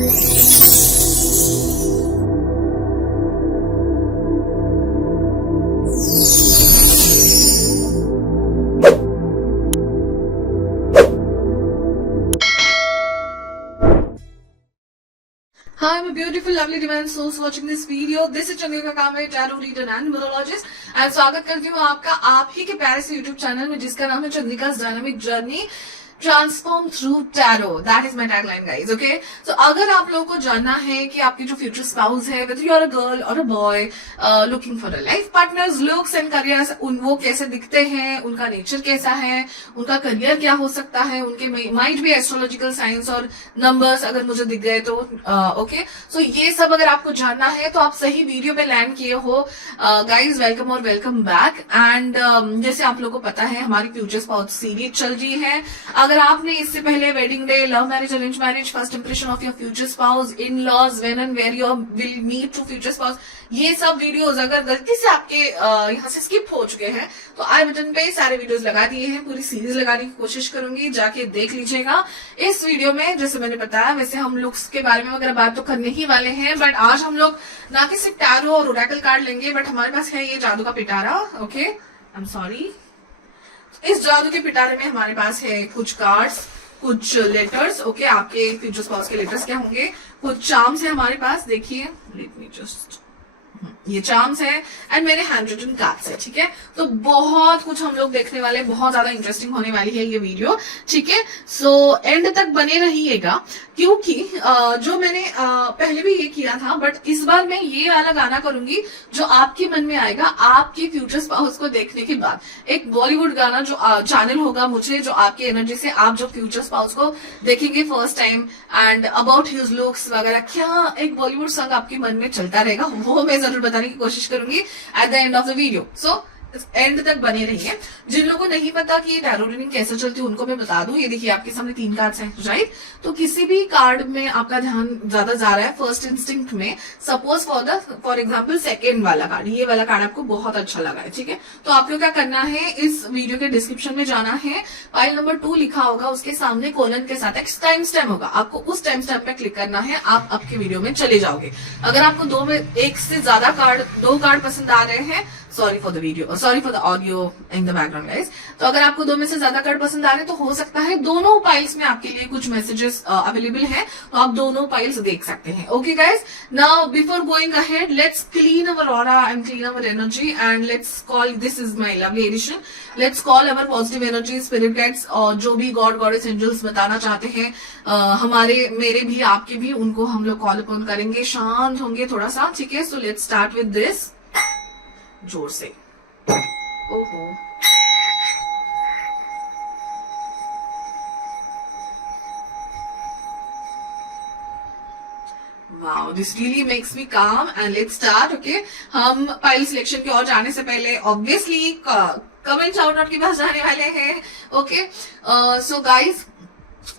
Hi, I'm a beautiful, lovely divine souls watching this video. This is Chandrika Kamble, tarot reader and numerologist. And स्वागत करती हूँ आपका आप ही के प्यारे से YouTube चैनल में जिसका नाम है Chandrika's dynamic journey transform through tarot. That is my tagline guys. Okay, so अगर आप लोगों को जानना है कि आपकी जो फ्यूचर स्पाउस है, whether you are a girl और a boy looking for a life partners, looks and career, वो कैसे दिखते हैं, उनका नेचर कैसा है, उनका करियर क्या हो सकता है, उनके माइट भी एस्ट्रोलॉजिकल साइंस और नंबर्स अगर मुझे दिख गए तो ओके. सो ये सब अगर आपको जानना है तो आप सही वीडियो पे लैंड किए हो गाइज. वेलकम और वेलकम बैक. एंड जैसे आप लोगों को पता है हमारी फ्यूचर स्पाउस सीरीज चल रही है. अगर आपने इससे पहले wedding day, love marriage, arrange marriage, first impression of your future spouse, in laws, when and where you will meet to future spouse, ये सब वीडियोस अगर गलती से आपके यहाँ से स्किप हो चुके हैं तो आई बटन पे सारे वीडियोस लगा दिए हैं. पूरी सीरीज लगाने की कोशिश करूंगी, जाके देख लीजिएगा. इस वीडियो में जैसे मैंने बताया, वैसे हम लुक्स के बारे में वगैरह बात तो करने ही वाले हैं, बट आज हम लोग ना कि सिर्फ टैरो और ओरेकल कार्ड लेंगे, बट हमारे पास है ये जादू का पिटारा. Okay, I am sorry. इस जादू के पिटारे में हमारे पास है कुछ कार्ड्स, कुछ लेटर्स. ओके, आपके फ्यूचर स्पाउस के लेटर्स क्या होंगे, कुछ चार्म्स है हमारे पास. देखिए, लेट मी जस्ट, ये चार्म्स है एंड मेरे हैंड रिटन कार्ड्स है. ठीक है, तो बहुत कुछ हम लोग देखने वाले, बहुत ज्यादा इंटरेस्टिंग होने वाली है ये वीडियो. ठीक है, सो एंड तक बने रहिएगा, क्योंकि जो मैंने पहले भी ये किया था, बट इस बार मैं ये वाला गाना करूंगी जो आपके मन में आएगा आपके फ्यूचर स्पाउस को देखने के बाद. एक बॉलीवुड गाना जो चैनल होगा मुझे, जो आपकी एनर्जी से आप जो फ्यूचर स्पाउस को देखेंगे first time and about his looks वगैरह, क्या एक बॉलीवुड सॉन्ग आपके मन में चलता रहेगा, वो मैं जरूर बताने की कोशिश करूंगी at the end of the video. So and तक बने रहिए. जिन लोगों को नहीं पता कि ये टैरो रीडिंग कैसे चलती है उनको मैं बता दूं. ये देखिए, आपके सामने 3 कार्ड्स हैं, राइट. तो किसी भी कार्ड में आपका ध्यान ज्यादा जा रहा है फर्स्ट इंस्टिंक्ट में, सपोज फॉर एग्जांपल सेकंड वाला कार्ड, ये वाला कार्ड आपको बहुत अच्छा लगा है. ठीक है, तो आपको क्या करना है, इस वीडियो के डिस्क्रिप्शन में जाना है, फाइल नंबर 2 लिखा होगा, उसके सामने कोलन के साथ एक टाइम स्टैम्प होगा, आपको उस टाइम स्टैम्प पे क्लिक करना है. आप आपके वीडियो में चले जाओगे. अगर आपको 2 में एक से ज्यादा कार्ड, 2 कार्ड पसंद आ रहे हैं, sorry for the video, sorry for the audio in the background guys, तो अगर आपको 2 में से ज्यादा कार्ड पसंद आ रहे हैं तो हो सकता है दोनों फाइल्स में आपके लिए कुछ मैसेजेस अवेलेबल हैं, तो आप दोनों फाइल्स देख सकते हैं. Okay guys, now before going ahead, let's clean our aura and clean our energy and let's call, this is my lovely addition, let's call our positive energy, spirit guides, और जो भी गॉड गॉडेस एंजल्स बताना चाहते हैं हमारे, मेरे भी, आपके भी, उनको हम लोग कॉल अपॉन करेंगे. शांत होंगे थोड़ा सा. ठीक है, so let's start with this. जोर से. ओहो, wow, this really makes me calm. And let's start. Okay, हम फाइल सिलेक्शन की ओर जाने से पहले ऑब्वियसली कमेंट शाउट आउट के पास जाने वाले हैं. ओके, सो गाइज,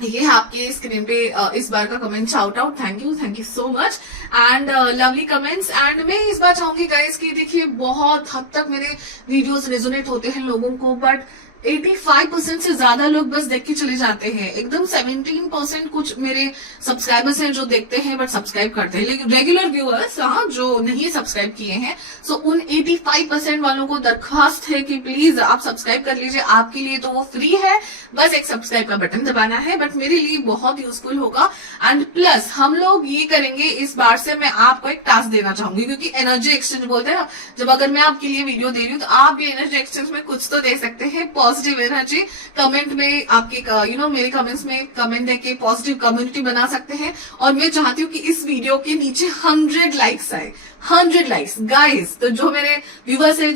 ये आपके स्क्रीन पे इस बार का comment shout out. Thank you so much and lovely comments. And मैं इस बार चाहूंगी गाइस कि देखिए, बहुत हद तक मेरे वीडियोस रेजोनेट होते हैं लोगों को, बट 85% से ज्यादा लोग बस देख के चले जाते हैं. एकदम 17% कुछ मेरे सब्सक्राइबर्स हैं जो देखते हैं बट सब्सक्राइब करते हैं, लेकिन रेगुलर व्यूअर्स, हाँ, जो नहीं सब्सक्राइब किए हैं, सो उन 85% वालों को दरखास्त है कि प्लीज आप सब्सक्राइब कर लीजिए. आपके लिए तो वो फ्री है, बस एक सब्सक्राइब का बटन दबाना है, बट मेरे लिए बहुत यूजफुल होगा. एंड प्लस हम लोग ये करेंगे, इस बार से मैं आपको एक टास्क देना चाहूंगी, क्योंकि एनर्जी एक्सचेंज बोलते हैं ना, जब अगर मैं आपके लिए वीडियो दे रही हूँ तो आप भी एनर्जी एक्सचेंज में कुछ तो दे सकते हैं. पॉजिटिव एनर्जी कमेंट में आपके मेरे कमेंट्स में कमेंट देके पॉजिटिव कम्युनिटी बना सकते हैं. और मैं चाहती हूँ कि इस वीडियो के नीचे 100 लाइक्स आए, 100 लाइक्स गाइस. तो जो मेरे व्यूवर्स हैं,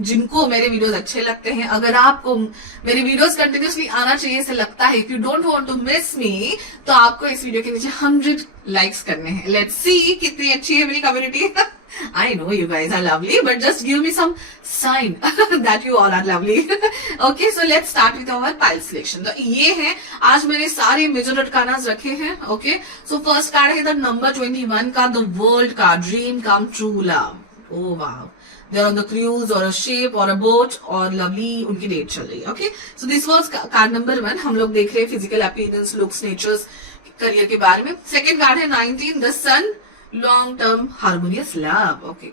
जिनको मेरे वीडियोस अच्छे लगते हैं, अगर आपको मेरे वीडियोस कंटिन्यूसली आना चाहिए ऐसे लगता है, if you don't want to miss me, तो आपको इस वीडियो के नीचे 100 लाइक्स करने हैं. लेट्स सी कितनी अच्छी है मेरी community. I know you guys are lovely, but just give me some sign that you all are lovely. Okay, so let's start with our pile selection. तो ये है, आज मैंने सारे मेजर अरकानास रखे हैं. ओके, सो फर्स्ट कार्ड है the number 21 का, द वर्ल्ड का, dream come true love. Oh wow, They're on the cruise or a ship or a boat और lovely उनकी डेट चल रही है. Okay, so this was card number 1. हम लोग देख रहे हैं physical appearance, looks, natures, career के बारे में. सेकेंड कार्ड है 19, the sun, long term harmonious love. Okay,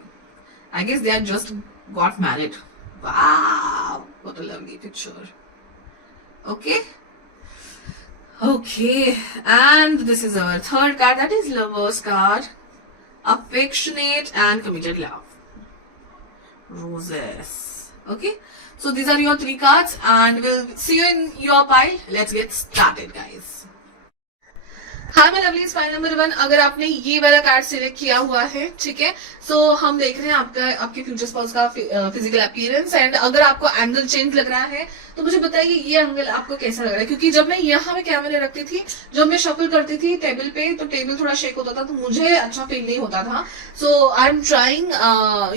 I guess they are just got married. Wow, what a lovely picture. Okay, okay, and this is our third card, that is lovers card, affectionate and committed love. Roses. Okay, so these are your 3 cards and we'll see you in your pile. Let's get started, guys. हाँ, मैं lovely स्पाइल number 1. अगर आपने ये वाला card select किया हुआ है, ठीक है, सो हम देख रहे हैं आपके फ्यूचर स्पाउस का फिजिकल अपीयरेंस. एंड अगर आपको एंगल चेंज लग रहा है तो मुझे बताइए ये एंगल आपको कैसा लग रहा है. क्योंकि जब मैं यहाँ पे कैमरे रखती थी, जब मैं शफल करती थी टेबल पे, तो टेबल थोड़ा शेक होता था, तो मुझे अच्छा फील नहीं होता था. So I am trying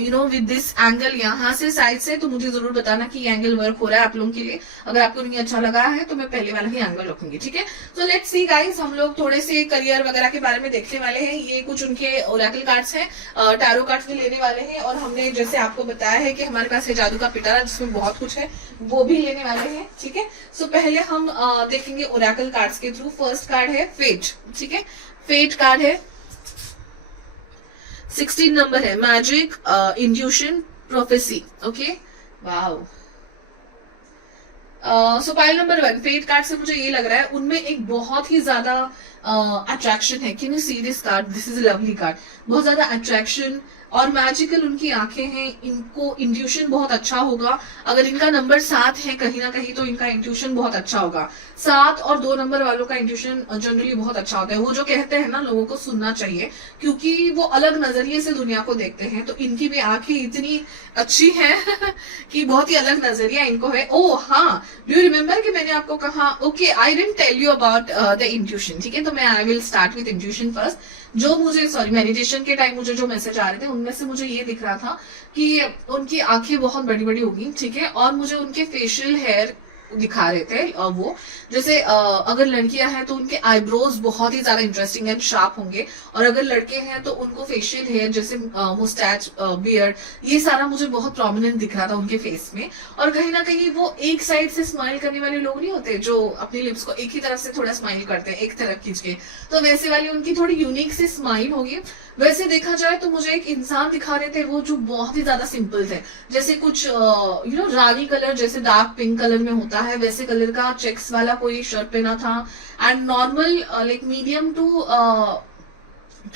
you know with this angle यहाँ से साइड से. तो मुझे जरूर बताना कि ये एंगल वर्क हो रहा है आप लोगों के लिए. अगर आपको नहीं अच्छा लगा है तो मैं पहले वाला ही एंगल रखूंगी. ठीक है, सो लेट्स सी गाइस, हम लोग थोड़े से करियर वगैरह के बारे में देखने वाले हैं. ये कुछ उनके ओरेकल कार्ड्स हैं, टैरो कार्ड्स भी लेने वाले हैं. और हमने जैसे आपको बताया है कि हमारे पास है जादू का पिटारा जिसमें बहुत कुछ है, वो भी लेने वाले हैं. ठीक है, सो पहले हम देखेंगे ओरेकल कार्ड्स के थ्रू. फर्स्ट कार्ड है फेट. ठीक है, फेट कार्ड है, 16 नंबर है, magic, intuition, prophecy. Okay, wow. So pile number 1, fate card से मुझे ये लग रहा है उनमें एक बहुत ही ज्यादा अट्रैक्शन है. Can you see this card? This is a lovely card. बहुत ज्यादा अट्रैक्शन और मैजिकल उनकी आंखें हैं. इनको इंट्यूशन बहुत अच्छा होगा. अगर इनका नंबर 7 है कहीं ना कहीं तो इनका इंट्यूशन बहुत अच्छा होगा. 7 और 2 नंबर वालों का इंट्यूशन जनरली बहुत अच्छा होता है. वो जो कहते हैं ना, लोगों को सुनना चाहिए क्योंकि वो अलग नजरिए से दुनिया को देखते हैं. तो इनकी भी आंखें इतनी अच्छी हैं कि बहुत ही अलग नजरिया इनको है. ओ हाँ, डू यू रिमेम्बर कि मैंने आपको कहा, okay I didn't tell you about the intuition. ठीक है, तो मैं I will start with intuition first. जो मुझे मेडिटेशन के टाइम मुझे जो मैसेज आ रहे थे उनमें से मुझे ये दिख रहा था कि उनकी आंखें बहुत बड़ी बड़ी होगी. ठीक है, और मुझे उनके फेशियल हेयर दिखा रहे थे. वो जैसे अगर लड़कियां हैं तो उनके आईब्रोज बहुत ही ज्यादा इंटरेस्टिंग एंड शार्प होंगे. और अगर लड़के हैं तो उनको फेशियल हेयर जैसे मुस्टैच, बियर्ड, ये सारा मुझे बहुत प्रोमिनेंट दिख रहा था उनके फेस में. और कहीं ना कहीं वो एक साइड से स्माइल करने वाले लोग नहीं होते जो अपनी लिप्स को एक ही तरफ से थोड़ा स्माइल करते हैं, एक तरफ खींच के. तो वैसे वाली उनकी थोड़ी यूनिक सी स्माइल होगी. वैसे देखा जाए तो मुझे एक इंसान दिखा रहे थे वो जो बहुत ही ज्यादा सिंपल थे. जैसे कुछ यू नो रानी कलर जैसे डार्क पिंक कलर में होता है वैसे कलर का चेक्स वाला कोई शर्ट पहना था. And normal like medium to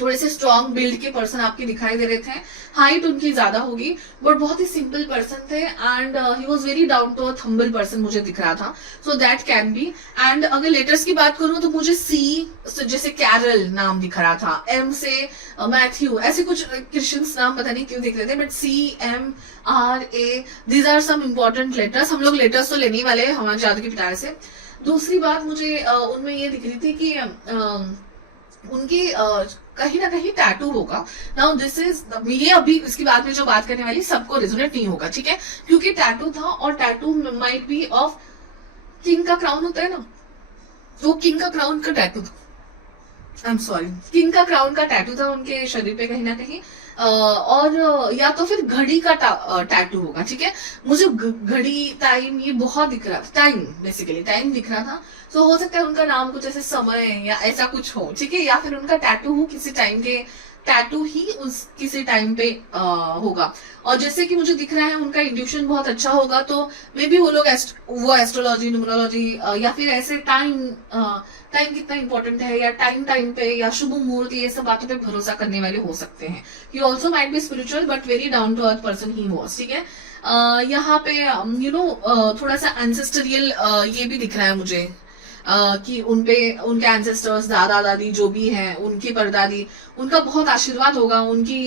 थोड़े से स्ट्रॉन्ग बिल्ड के पर्सन आपके दिखाई दे रहे थे. हाइट उनकी ज्यादा होगी बट बहुत ही सिंपल पर्सन थे. And he was very down to earth humble person मुझे दिख रहा था. So that can be. And अगर लेटर्स की बात करूं तो मुझे सी जैसे कैरल नाम दिख रहा था, एम से मैथ्यू, ऐसे कुछ क्रिश्चियंस नाम पता नहीं क्यों दिख रहे थे. But CMRA, these are some important letters. हम लोग लेटर्स तो लेने ही वाले हैं हमारे जादू के पिटारे से. दूसरी बात मुझे उनमें ये दिख रही थी कि उनकी कहीं ना कहीं टैटू होगा. नाउ दिस इज ये अभी इसकी बात में जो बात करने वाली सबको रेजोनेट नहीं होगा. ठीक है, क्योंकि टैटू था और tattoo might be of king का क्राउन होता है ना, वो किंग का क्राउन का टैटू था. आई एम सॉरी, किंग का क्राउन का टैटू था उनके शरीर पे कहीं ना कहीं. और या तो फिर घड़ी का टैटू होगा. ठीक है, मुझे घड़ी, टाइम, ये बहुत दिख रहा था. टाइम, बेसिकली टाइम दिख रहा था. तो हो सकता है उनका नाम कुछ ऐसे समय या ऐसा कुछ हो. ठीक है, या फिर उनका टैटू हो किसी टाइम के, टैटू ही उस किसी टाइम पे होगा. और जैसे कि मुझे दिख रहा है उनका इंट्यूशन बहुत अच्छा होगा. तो मे बी वो लोग वो एस्ट्रोलॉजी, न्यूमरोलॉजी या फिर ऐसे टाइम कितना इंपॉर्टेंट है या टाइम पे या शुभ मुहूर्त, ये सब बातों पे भरोसा करने वाले हो सकते हैं. He also might be spiritual but very down to earth person he was. ठीक है, यहाँ पे यू नो थोड़ा सा एंसेस्टरियल ये भी दिख रहा है मुझे कि उनपे उनके एंसेस्टर्स, दादा दादी जो भी हैं, उनकी परदादी, उनका बहुत आशीर्वाद होगा. उनकी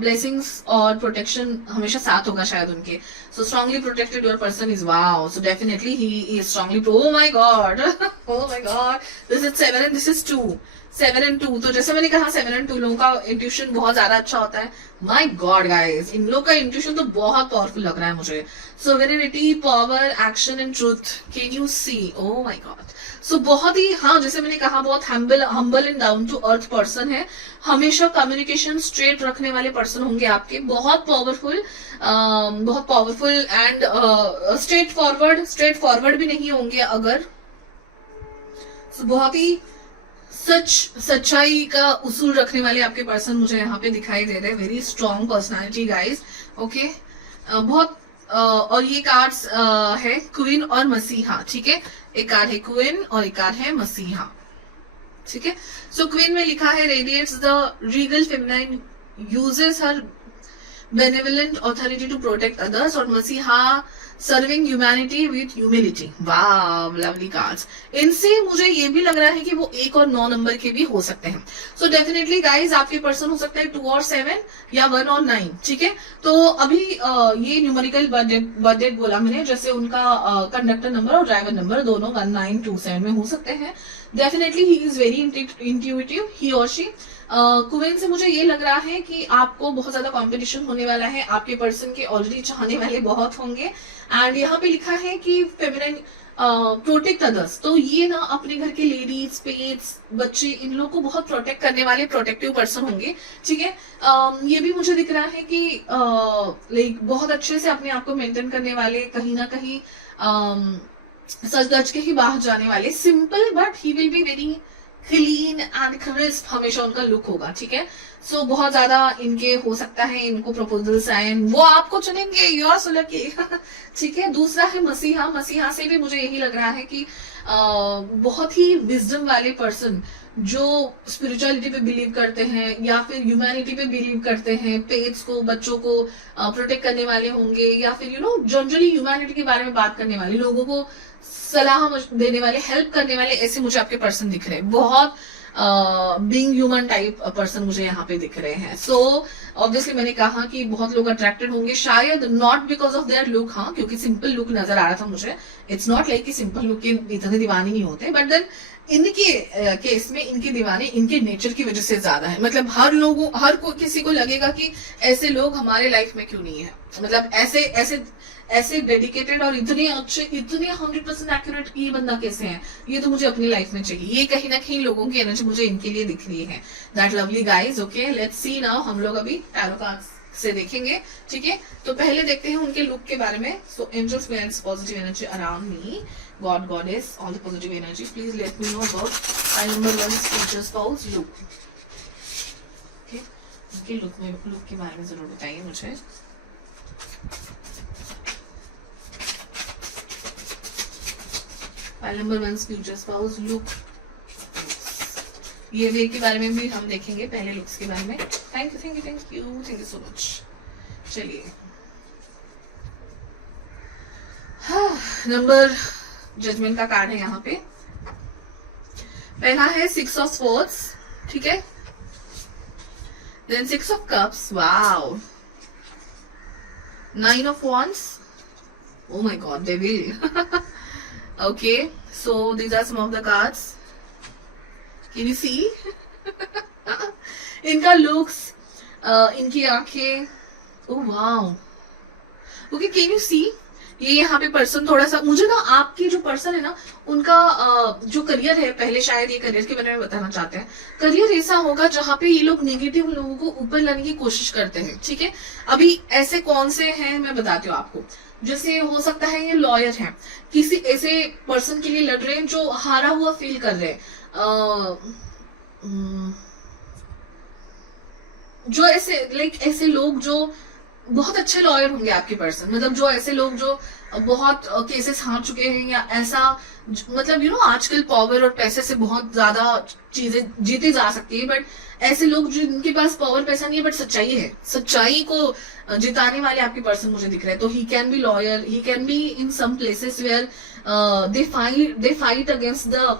ब्लेसिंग्स और प्रोटेक्शन हमेशा साथ होगा शायद उनके. So strongly protected your person is. Wow, so definitely he is strongly. Oh my God, oh my God, this is 7 and this is 2. 7 and 2, तो जैसे मैंने कहा 7 and 2 लोगों का इंट्यूशन बहुत ज्यादा अच्छा होता है. माय गॉड गाइस, इन लोग का इंट्यूशन तो बहुत पावरफुल लग रहा है मुझे. Sovereignty, power, action and truth, can you see? Oh my god. So बहुत ही, हाँ जैसे मैंने कहा, बहुत humble and down to earth person है। हमेशा कम्युनिकेशन स्ट्रेट रखने वाले पर्सन होंगे आपके, बहुत पावरफुल एंड स्ट्रेट फॉरवर्ड भी नहीं होंगे अगर। so, बहुत ही सच्चाई का उसूल रखने वाले आपके पर्सन मुझे यहाँ पे दिखाई दे रहे हैं। Very strong personality guys. Okay, बहुत और ये कार्ड्स है क्वीन और मसीहा, ठीक है। एक कार्ड है क्वीन और एक कार्ड है मसीहा, ठीक है। सो क्वीन में लिखा है radiates the regal feminine, uses her benevolent authority to protect others, और मसीहा serving humanity with humility. Wow, lovely cards. इनसे मुझे ये भी लग रहा है कि वो 1 और 9 नंबर के भी हो सकते हैं। सो डेफिनेटली गाइज आपके पर्सन हो सकता है 2 और 7 या 1 और 9, ठीक है। तो अभी ये न्यूमेरिकल बर्थडे बोला मैंने, जैसे उनका कंडक्टर नंबर और ड्राइवर नंबर दोनों 1927 में हो सकते हैं। Definitely he is very intuitive, he और शी। क्वीन से मुझे ये लग रहा है कि आपको बहुत ज्यादा कंपटीशन होने वाला है, आपके पर्सन के ऑलरेडी चाहने वाले बहुत होंगे। एंड यहाँ पे लिखा है कि फेमिनाइन प्रोटेक्ट अदर्स, तो ये ना अपने घर के लेडीज, पेट्स, बच्चे, इन लोगों को बहुत प्रोटेक्ट करने वाले प्रोटेक्टिव पर्सन होंगे, ठीक है। ये भी मुझे दिख रहा है कि लाइक बहुत अच्छे से अपने आप को मेंटेन करने वाले, कहीं ना कहीं सच धज के ही बाहर जाने वाले, simple but he will be very clean and crisp, हमेशा उनका लुक होगा, ठीक है। सो बहुत ज्यादा इनके हो सकता है इनको प्रपोजल्स आए, वो आपको चुनेंगे, योर सो लकी, ठीक है। दूसरा है मसीहा। मसीहा से भी मुझे यही लग रहा है कि बहुत ही विजडम वाले पर्सन जो स्पिरिचुअलिटी पे बिलीव करते हैं या फिर ह्यूमैनिटी पे बिलीव करते हैं, पेट्स को, बच्चों को प्रोटेक्ट करने वाले होंगे, या फिर जनरली ह्यूमैनिटी के बारे में बात करने वाले, लोगों को सलाह देने वाले, हेल्प करने वाले, ऐसे मुझे आपके पर्सन दिख रहे हैं। बहुत बीइंग ह्यूमन टाइप पर्सन मुझे यहाँ पे दिख रहे हैं। सो ऑब्वियसली मैंने कहा कि बहुत लोग अट्रैक्टेड होंगे, शायद not because of their look, हाँ क्योंकि सिंपल लुक नजर आ रहा था मुझे। इट्स नॉट लाइक कि सिंपल लुक के इतने दीवाने नहीं होते, बट देन इनके केस में इनके दीवाने इनके नेचर की वजह से ज्यादा है। मतलब हर किसी को लगेगा कि ऐसे लोग हमारे लाइफ में क्यों नहीं है, मतलब ऐसे डेडिकेटेड और इतने अच्छे, इतने 100% एक्यूरेट, ये बंदा कैसे है, ये तो मुझे अपनी लाइफ में चाहिए। ये कहीं ना कहीं लोगों की एनर्जी मुझे इनके लिए दिख रही है। That lovely guys. Okay, let's C now. हम लोग अभी टैरो कार्ड्स से देखेंगे, ठीक है। तो पहले देखते हैं उनके लुक के बारे में। So angels parents positive energy around me, god goddess, all the positive energy, please let me know about file number 1 future spouse look. Okay, उनके लुक के बारे में जरूर बताइए मुझे। File number 1 future spouse look. ये वे के बारे में भी हम देखेंगे, पहले लुक्स के बारे में। Thank you so much. चलिए, नंबर जजमेंट का कार्ड है यहाँ पे। पहला है 6 ऑफ स्वॉर्ड्स, ठीक है। Then 6 of cups, wow. 9 of wands, oh my god, devil. Okay, so these are some of the cards. Can you see? इनका लुक्स, इनकी आंखें, oh wow. Okay, can you see? ये यहाँ पे पर्सन थोड़ा सा, मुझे ना आपके जो पर्सन है ना उनका जो करियर है, पहले शायद ये करियर के बारे में बताना चाहते हैं। करियर ऐसा होगा जहाँ पे ये लोग नेगेटिव लोगों को ऊपर लाने की कोशिश करते हैं, ठीक है। अभी ऐसे कौन से हैं मैं बताती हूँ आपको। जैसे हो सकता है ये लॉयर हैं, किसी ऐसे पर्सन के लिए लड़ रहे हैं जो हारा हुआ फील कर रहे हैं, जो ऐसे लोग जो बहुत अच्छे लॉयर होंगे आपके पर्सन, मतलब जो ऐसे लोग जो बहुत केसेस हार चुके हैं, या ऐसा मतलब आजकल पावर और पैसे से बहुत ज्यादा चीजें जीती जा सकती है, बट ऐसे लोग जिनके पास पावर पैसा नहीं है बट सच्चाई है, सच्चाई को जिताने वाले आपके पर्सन मुझे दिख रहे हैं। तो he can be lawyer, he can be in some places where they fight against the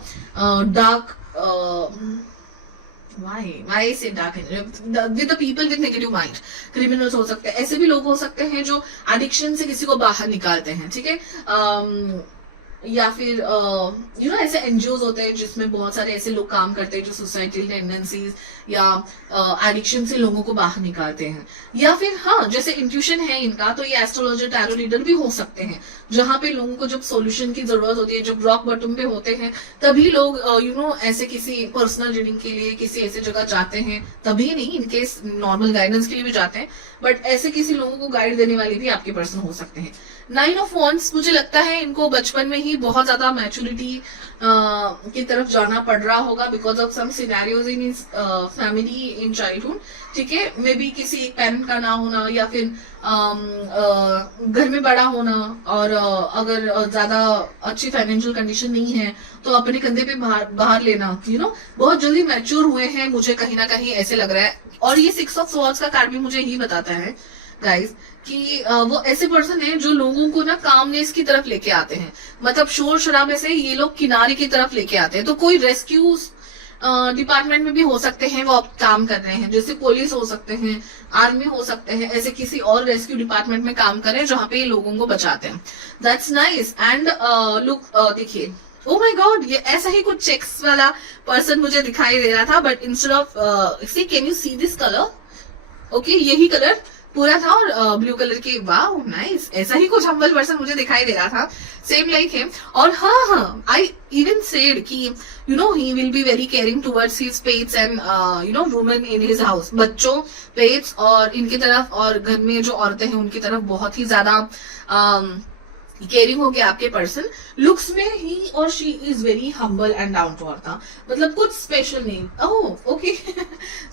dark, why say dark with the people with negative mind, criminals हो सकते हैं, ऐसे भी लोग हो सकते हैं जो एडिक्शन से किसी को बाहर निकालते हैं, ठीक है। या फिर ऐसे एनजीओज होते हैं जिसमें बहुत सारे ऐसे लोग काम करते हैं जो सुसाइडल टेंडेंसीज या एडिक्शन से लोगों को बाहर निकालते हैं। या फिर हाँ, जैसे इंट्यूशन है इनका, तो ये एस्ट्रोलॉजर टैरो रीडर भी हो सकते हैं, जहां पे लोगों को जब सॉल्यूशन की जरूरत होती है, जब रॉक बॉटम पे होते हैं, तभी लोग ऐसे किसी पर्सनल रीडिंग के लिए किसी ऐसे जगह जाते हैं। तभी नहीं, इनकेस नॉर्मल गाइडेंस के लिए भी जाते हैं, बट ऐसे किसी लोगों को गाइड देने वाले भी आपके पर्सन हो सकते हैं। 9 ऑफ वॉन्ड्स, मुझे लगता है इनको बचपन में ही बहुत ज्यादा मैच्योरिटी की तरफ जाना पड़ रहा होगा because of some scenarios in family in childhood. ठीक है, मे बी किसी एक पेरेंट का ना होना, या फिर घर में बड़ा होना, और अगर ज्यादा अच्छी फाइनेंशियल कंडीशन नहीं है तो अपने कंधे पे बाहर लेना, बहुत जल्दी मैच्योर हुए हैं, मुझे कहीं ना कहीं ऐसे लग रहा है। और ये 6 ऑफ स्वॉर्ड्स का कार्ड भी मुझे यही बताता है गाइस कि वो ऐसे पर्सन है जो लोगों को ना कामनेस की तरफ लेके आते हैं। मतलब शोर शराबे से ये लोग किनारे की तरफ लेके आते हैं। तो कोई रेस्क्यू डिपार्टमेंट में भी हो सकते हैं वो आप काम कर रहे हैं, जैसे पुलिस हो सकते हैं, आर्मी हो सकते हैं, ऐसे किसी और रेस्क्यू डिपार्टमेंट में काम करें जहां पे ये लोगों को बचाते हैं। That's nice. एंड लुक, देखिए, ओ माय गॉड, ये ऐसा ही कुछ चेक्स वाला पर्सन मुझे दिखाई दे रहा था, but instead of see, can you see this colour? Okay, यही कलर पूरा था और ब्लू कलर के, वाह नाइस, ऐसा ही कुछ हम्बल पर्सन मुझे दिखाई दे रहा था, सेम लाइक हिम। और हाँ, आई इवन सेड कि ही will be very caring towards his pets and women in his house. बच्चों, पेट्स और इनकी तरफ, और घर में जो औरतें हैं उनकी तरफ बहुत ही ज्यादा केयरिंग हो गया आपके पर्सन। लुक्स में ही और she is very humble and down to earth. मतलब कुछ स्पेशल नहीं, ओह ओके,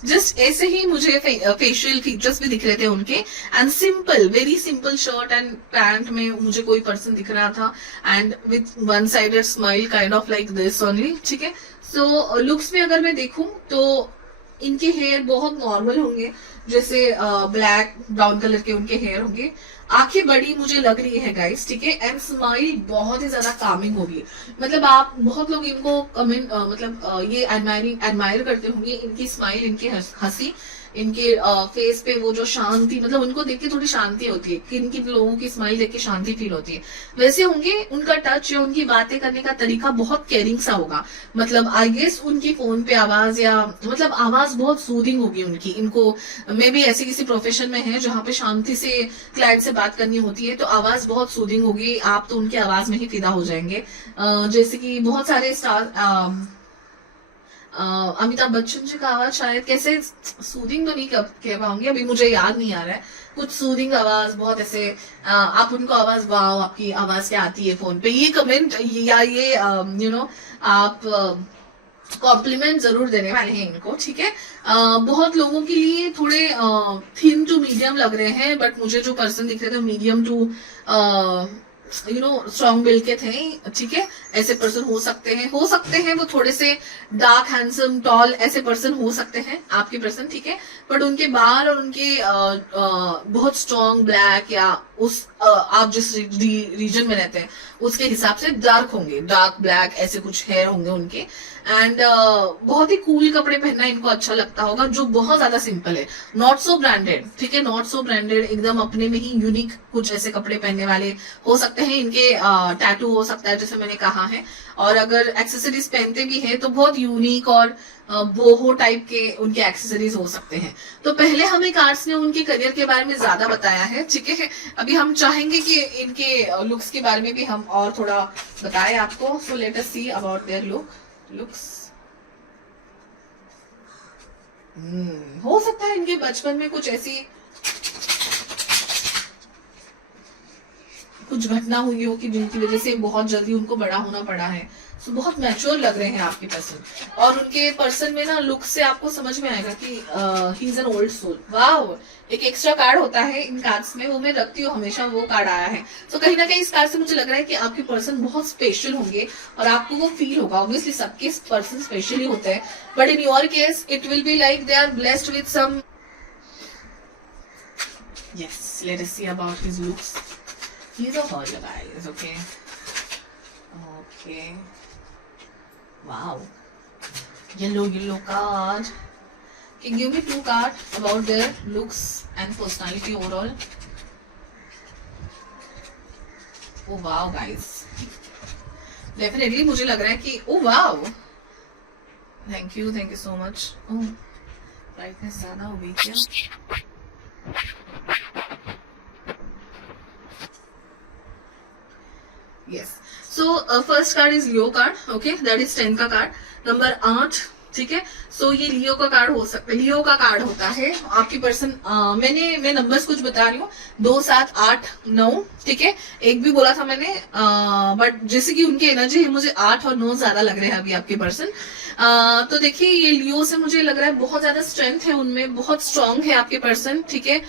जस्ट ऐसे ही मुझे फेशियल फीचर्स भी दिख रहे थे उनके। And simple, very simple shirt and pant में मुझे कोई पर्सन दिख रहा था, and with one sided smile kind of like this only. ठीक है, सो लुक्स में अगर मैं देखूं तो इनके हेयर बहुत नॉर्मल होंगे, जैसे ब्लैक ब्राउन कलर के उनके हेयर होंगे। आंखें बड़ी मुझे लग रही है गाइस, ठीक है। एंड स्माइल बहुत ही ज्यादा कामिंग होगी। मतलब आप बहुत लोग इनको कमेंट ये एडमायर करते होंगे, इनकी स्माइल, इनकी हंसी, इनके फेस पे वो जो शांति, मतलब उनको देख के थोड़ी शांति होती है। किन किन लोगों की स्माइल देख के शांति फील होती है, वैसे होंगे। उनका टच या उनकी बातें करने का तरीका बहुत केयरिंग सा होगा। मतलब आई गेस उनकी फोन पे आवाज, या मतलब आवाज बहुत सूदिंग होगी उनकी। इनको मे बी ऐसे किसी प्रोफेशन में है जहाँ पे शांति से क्लाइंट से बात करनी होती है, तो आवाज बहुत सूदिंग होगी। आप तो उनकी आवाज में ही फिदा हो जाएंगे। जैसे कि बहुत सारे स्टार, अमिताभ बच्चन जी का आवाज शायद, कैसे सूदिंग तो नहीं कह पाऊंगी, अभी मुझे याद नहीं आ रहा है, कुछ सूदिंग आवाज, बहुत ऐसे आप उनको आवाज, वाह आपकी आवाज क्या आती है फोन पे, ये कमेंट या ये आप कॉम्प्लीमेंट जरूर देने वाले हैं इनको। ठीक है, बहुत लोगों के लिए थोड़े थिन टू मीडियम लग रहे हैं, बट मुझे जो पर्सन दिख रहे थे मीडियम टू स्ट्रॉन्ग बिल के थे। ठीक है, ऐसे पर्सन हो सकते हैं वो थोड़े से डार्क, हैंडसम, टॉल, ऐसे पर्सन हो सकते हैं आपके पर्सन। ठीक है, बट उनके बाल और उनके बहुत स्ट्रॉन्ग ब्लैक, या उस आप जिस रीजन में रहते हैं उसके हिसाब से डार्क होंगे, डार्क ब्लैक ऐसे कुछ हेयर होंगे उनके। एंड बहुत ही कूल कपड़े पहनना इनको अच्छा लगता होगा, जो बहुत ज्यादा सिंपल है, नॉट सो ब्रांडेड। ठीक है, नॉट सो ब्रांडेड, एकदम अपने में ही यूनिक कुछ ऐसे कपड़े पहनने वाले हो सकते हैं। इनके टैटू हो सकता है, जैसे मैंने कहा है। और अगर एक्सेसरीज पहनते भी हैं तो बहुत यूनिक और बोहो टाइप के उनके एक्सेसरीज हो सकते हैं। तो पहले हमें कार्ड्स ने उनके करियर के बारे में ज्यादा बताया है। ठीक है, अभी हम चाहेंगे कि इनके लुक्स के बारे में भी हम और थोड़ा बताएं आपको। सो let us see about their looks. हो सकता है इनके बचपन में कुछ ऐसी कुछ घटना हुई हो कि जिनकी वजह से बहुत जल्दी उनको बड़ा होना पड़ा है। सो बहुत मैच्योर लग रहे हैं आपके पर्सन, और उनके पर्सन में ना लुक से आपको समझ में आएगा कि he is an old soul. वाह, एक एक्स्ट्रा कार्ड होता है इन कार्ड्स में, वो मैं रखती हूँ हमेशा, वो कार्ड आया है। सो कहीं ना कहीं इस कार्ड से मुझे लग रहा है कि आपके पर्सन बहुत स्पेशल होंगे, और आपको वो फील होगा। ऑब्वियसली सबके पर्सन स्पेशल ही होते हैं, but in your case it will be like they are blessed with some. Yes, let us see about his looks. He's a horror, guys. Okay. Wow. Yellow card. Can you give me 2 cards about their looks and personality overall? Oh wow, guys. Definitely मुझे लग रहा है कि oh wow, thank you so much. Oh brightness ज्यादा हो गई क्या? Yes, so first card is Leo card, okay, that is 10 का कार्ड, नंबर 8, ठीक है। सो ये लियो का कार्ड हो सकता है, लियो का कार्ड होता है आपकी पर्सन। मैं नंबर्स कुछ बता रही हूँ, 2, 7, 8, 9, ठीक है। एक भी बोला था मैंने, बट जैसे कि उनकी एनर्जी है, मुझे 8 और 9 ज्यादा लग रहे हैं अभी आपके पर्सन। तो देखिए ये लियो से मुझे लग रहा है बहुत ज्यादा स्ट्रेंथ है उनमें, बहुत स्ट्रांग है आपके पर्सन, ठीक है।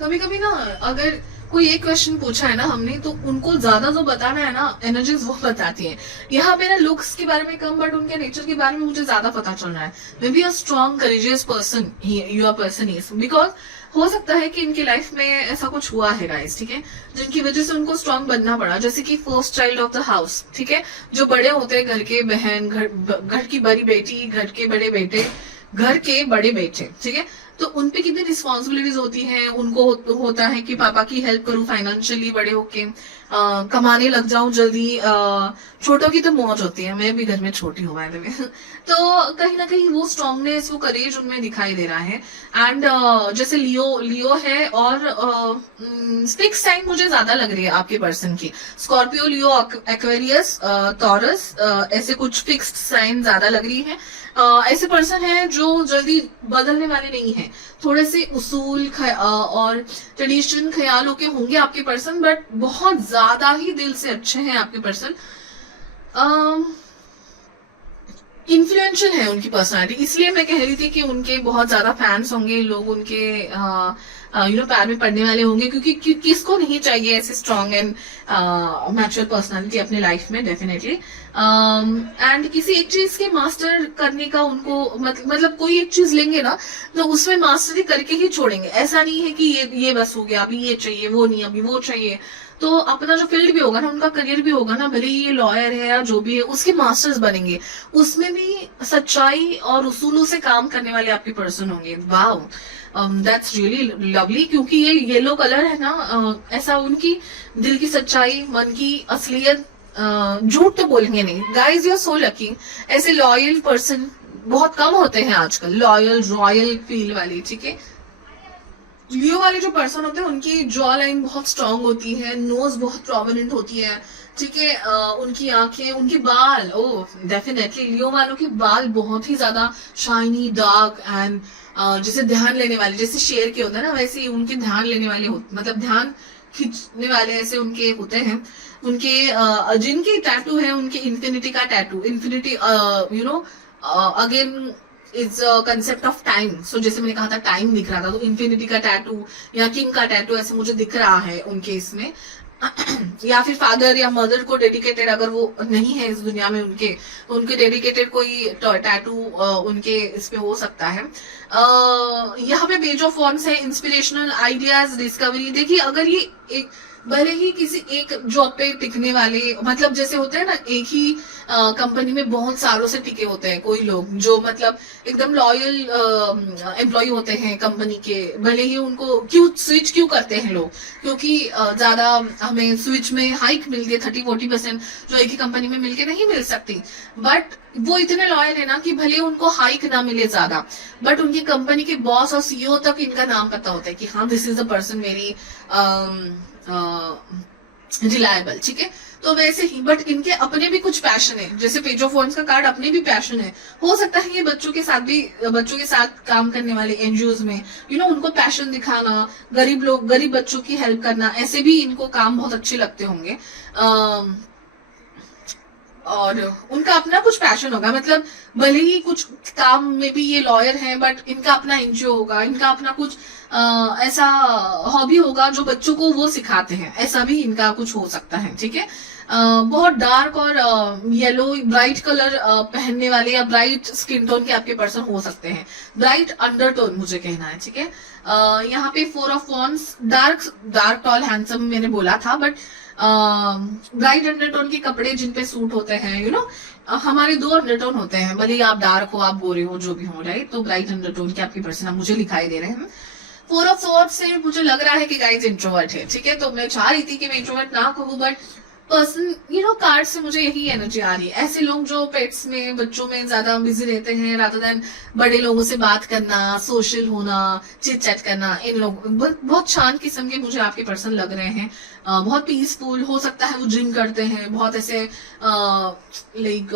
कभी कभी ना अगर कोई एक क्वेश्चन पूछा है ना हमने, तो उनको ज्यादा जो बताना है ना एनर्जीज वो बताती है। यहाँ पे ना लुक्स के बारे में कम, बट उनके नेचर के बारे में मुझे ज्यादा पता चल रहा है। May be a strong courageous person your person is, because हो सकता है कि इनकी लाइफ में ऐसा कुछ हुआ है गाइस, ठीक है, जिनकी वजह से उनको स्ट्रॉन्ग बनना पड़ा। जैसे कि first child of the house, ठीक है, जो बड़े होते हैं, घर के बहन, घर की बड़ी बेटी, घर के बड़े बेटे, घर के बड़े बेटे, ठीक है। तो उनपे कितनी रिस्पॉन्सिबिलिटीज होती हैं, उनको होता है कि पापा की हेल्प करूं फाइनेंशियली, बड़े होके कमाने लग जाऊं जल्दी। छोटों की तो मौज होती है, मैं भी घर में छोटी हूँ बाय द वे। तो कहीं ना कहीं वो स्ट्रांगनेस, वो करेज उनमें दिखाई दे रहा है। एंड जैसे लियो है, और फिक्स साइन मुझे ज्यादा लग रही है आपके पर्सन की, स्कॉर्पियो, लियो, एक्वेरियस, टॉरस, ऐसे कुछ फिक्स्ड साइन ज्यादा लग रही है। ऐसे पर्सन है जो जल्दी बदलने वाले नहीं है, थोड़े से उसूल और ट्रेडिशन ख्यालों के होंगे आपके पर्सन, बट बहुत ज्यादा ही दिल से अच्छे हैं आपके पर्सन। इन्फ्लुएंशियल है उनकी पर्सनालिटी, इसलिए मैं कह रही थी कि उनके बहुत ज्यादा फैंस होंगे लोग, उनके पैर में पड़ने वाले होंगे, क्योंकि किसको नहीं चाहिए ऐसे स्ट्रॉन्ग एंड मैच्योर पर्सनालिटी अपने लाइफ में, डेफिनेटली। एंड किसी एक चीज के मास्टर करने का उनको मतलब कोई एक चीज लेंगे ना, तो उसमें मास्टरी करके ही छोड़ेंगे। ऐसा नहीं है कि ये बस हो गया, अभी ये चाहिए, वो नहीं, अभी वो चाहिए। तो अपना जो फील्ड भी होगा ना, उनका करियर भी होगा ना, भले ही ये लॉयर है या जो भी है, उसके मास्टर्स बनेंगे, उसमें भी सच्चाई और उसूलों से काम करने वाले आपके पर्सन होंगे। वाओ, दैट्स रियली लवली, क्योंकि ये येलो कलर है ना, ऐसा उनकी दिल की सच्चाई, मन की असलियत, झूठ तो बोलेंगे नहीं। Guys you are so lucky, ऐसे लॉयल पर्सन बहुत कम होते हैं आजकल, लॉयल रॉयल फील वाली, ठीक है। लियो वाले जो पर्सन होते हैं उनकी जॉ लाइन बहुत स्ट्रांग होती है, नोज बहुत प्रोमिनेंट होती है, ठीक है। उनकी आंखें, उनके बाल, ओह डेफिनेटली लियो वालों के बाल बहुत ही ज्यादा शाइनी, डार्क एंड जैसे ध्यान लेने वाले, जैसे शेर के होते हैं ना, वैसे उनके ध्यान लेने वाले मतलब ध्यान खींचने वाले ऐसे उनके होते हैं। उनके जिनके टैटू है, उनके इन्फिनिटी का tattoo, infinity again is concept of time. So जैसे मैंने कहा था टाइम दिख रहा था, तो इन्फिनिटी का टैटू या किंग का टैटू ऐसे मुझे दिख रहा है उनके इसमें। या फिर फादर या मदर को डेडिकेटेड, अगर वो नहीं है इस दुनिया में उनके, तो उनके डेडिकेटेड कोई टैटू उनके इस पे हो सकता है। यहाँ पे पेज ऑफ वॉन्ड्स है, इंस्पिरेशनल आइडियाज, डिस्कवरी। देखिए अगर ये एक भले ही किसी एक जॉब पे टिकने वाले, मतलब जैसे होते हैं ना, एक ही कंपनी में बहुत सालों से टिके होते हैं कोई लोग, जो मतलब एकदम लॉयल एम्प्लॉय होते हैं कंपनी के, भले ही उनको स्विच क्यों करते हैं लोग, क्योंकि ज्यादा हमें स्विच में हाइक मिलती है 30-40%, जो एक ही कंपनी में मिलके नहीं मिल सकती। बट वो इतने लॉयल है ना कि भले उनको हाइक ना मिले ज्यादा, बट उनकी कंपनी के बॉस और सीईओ तक इनका नाम पता होता है कि हाँ this is the person very reliable, ठीक है। तो वैसे ही बट इनके अपने भी कुछ पैशन है, जैसे पेज ऑफ वॉन्ड्स का कार्ड अपने भी पैशन है। हो सकता है ये बच्चों के साथ काम करने वाले एनजीओज में उनको पैशन दिखाना, गरीब बच्चों की हेल्प करना, ऐसे भी इनको काम बहुत अच्छे लगते होंगे। और उनका अपना कुछ पैशन होगा, मतलब भले ही कुछ काम में भी ये लॉयर हैं, बट इनका अपना एनजीओ होगा, इनका अपना कुछ ऐसा हॉबी होगा जो बच्चों को वो सिखाते हैं, ऐसा भी इनका कुछ हो सकता है, ठीक है। बहुत डार्क और येलो ब्राइट कलर पहनने वाले या ब्राइट स्किन टोन के आपके पर्सन हो सकते हैं, ब्राइट अंडरटोन मुझे कहना है, ठीक है। यहाँ पे 4 of wands, dark toll handsome मैंने बोला था, बट ब्राइट अंडरटोन के कपड़े जिन पे सूट होते हैं, हमारे 2 अंडरटोन होते हैं, भले ही आप डार्क हो, आप गोरे हो, जो भी हो, राइट। तो ब्राइट अंडरटोन के आपके पर्सन मुझे दिखाई दे रहे हैं। 4 ऑफ स्वॉर्ड्स से मुझे लग रहा है कि गाइस इंट्रोवर्ट है, ठीक है। तो मैं चाह रही थी कि मैं इंट्रोवर्ट ना कहूँ, बट पर्सन कार्ड से मुझे यही एनर्जी आ रही है। ऐसे लोग जो पेट्स में, बच्चों में ज्यादा बिजी रहते हैं रादर देन बड़े लोगों से बात करना, सोशल होना, चिट चैट करना, इन लोग बहुत शांत किस्म के मुझे आपके पर्सन लग रहे हैं। बहुत पीसफुल, हो सकता है वो जिम करते हैं, बहुत ऐसे लाइक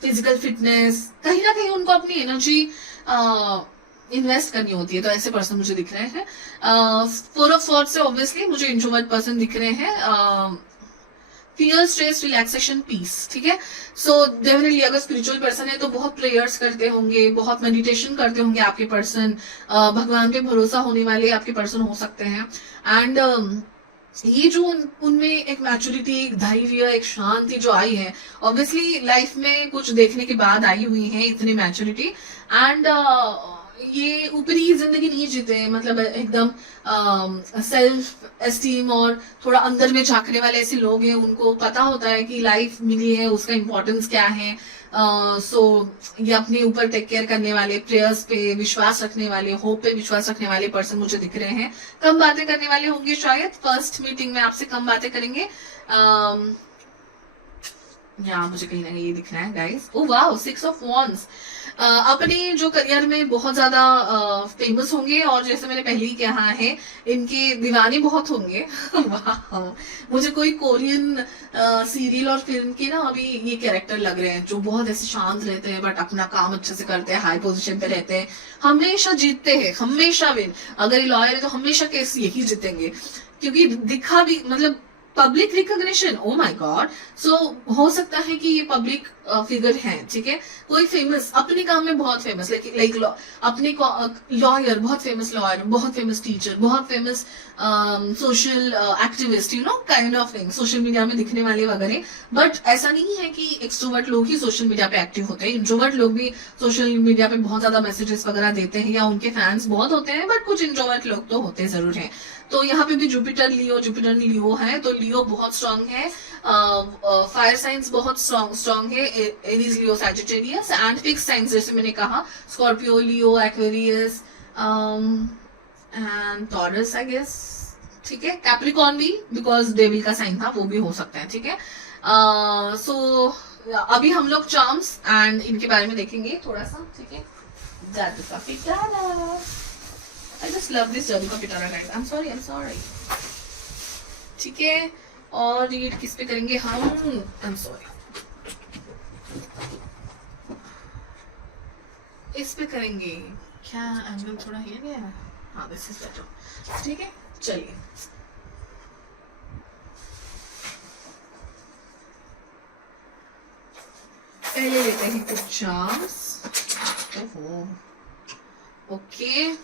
फिजिकल फिटनेस, कहीं ना कहीं उनको अपनी एनर्जी इन्वेस्ट करनी होती है। तो ऐसे पर्सन मुझे दिख रहे हैं। 4 ऑफ स्वॉर्ड्स से ऑब्वियसली मुझे इंट्रोवर्ट पर्सन दिख रहे हैं। फियर, स्ट्रेस, रिलैक्सेशन, पीस, ठीक है। सो डेफिनेटली अगर स्पिरिचुअल पर्सन है तो बहुत प्रेयर्स करते होंगे, बहुत मेडिटेशन करते होंगे आपके पर्सन, भगवान पे भरोसा होने वाले आपके पर्सन हो सकते हैं। एंड ये जो उनमें एक मैच्योरिटी, एक धैर्य, एक शांति जो आई है, ऑब्वियसली लाइफ में कुछ देखने के बाद आई हुई है इतनी मैच्योरिटी। एंड ये ऊपरी जिंदगी नहीं जीते, मतलब एकदम सेल्फ एस्टीम और थोड़ा अंदर में झांकने वाले ऐसे लोग हैं। उनको पता होता है कि लाइफ मिली है, उसका इम्पोर्टेंस क्या है। सो ये अपने ऊपर टेक केयर करने वाले, प्रेयर्स पे विश्वास रखने वाले, होप पे विश्वास रखने वाले पर्सन मुझे दिख रहे हैं। कम बातें करने वाले होंगे शायद, फर्स्ट मीटिंग में आपसे कम बातें करेंगे। यहाँ मुझे कहीं ना कहीं ये दिख रहा है गाइस। ओ वाह, 6 ऑफ वॉन्ड्स। अपने जो करियर में बहुत ज्यादा फेमस होंगे, और जैसे मैंने पहले ही कहा है, इनके दीवाने बहुत होंगे। वाह, मुझे कोई कोरियन सीरियल और फिल्म के ना अभी ये कैरेक्टर लग रहे हैं, जो बहुत ऐसे शांत रहते हैं बट अपना काम अच्छे से करते हैं, हाई पोजीशन पे रहते हैं, हमेशा जीतते हैं, हमेशा विन। अगर ये लॉयर है तो हमेशा केस यही जीतेंगे, क्योंकि दिखा भी, मतलब public recognition, oh my god. So हो सकता है कि ये पब्लिक फिगर है, ठीक है, कोई फेमस, अपने काम में बहुत फेमस, लाइक अपने लॉयर, बहुत फेमस लॉयर, बहुत फेमस टीचर, बहुत famous social activist, kind of thing, social media में दिखने वाले वगैरह। बट ऐसा नहीं है कि एक्सट्रोवर्ट लोग ही सोशल मीडिया पे एक्टिव होते हैं, इंट्रोवर्ट लोग भी सोशल मीडिया पे बहुत ज्यादा मैसेजेस वगैरह देते हैं, या उनके फैंस बहुत होते हैं, बट कुछ इंट्रोवर्ट लोग तो होते जरूर हैं। तो यहाँ पे भी जुपिटर लियो है, तो लियो बहुत स्ट्रांग है। फायर साइंस बहुत स्ट्रांग है, Aries, Leo, Sagittarius. And fixed signs जैसे मैंने कहा, Scorpio, Leo, Aquarius and Taurus I guess, ठीक है। कैप्रिकॉर्न भी, बिकॉज डेविल का साइन था, वो भी हो सकता है, ठीक है। सो अभी हम लोग चार्म्स एंड इनके बारे में देखेंगे थोड़ा सा, ठीक है। जादू का पिटारा, I just love this जादू का पिटारा गाइस। I'm sorry। ठीक है, और रीड किस पे करेंगे हम? I'm sorry, इस पे करेंगे क्या? एंगल थोड़ा हिल गया है। हाँ, दिस इज बेटर, ठीक है। चलिए, पहले लेते हैं कुछ चार्म्स। ओके,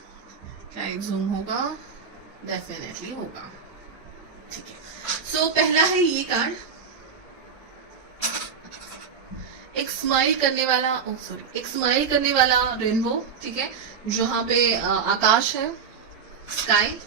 क्या एक जूम होगा? डेफिनेटली होगा, ठीक है। सो पहला है ये कार्ड, एक स्माइल करने वाला, एक स्माइल करने वाला रेनबो, ठीक है, जहां पे आकाश है, स्काई।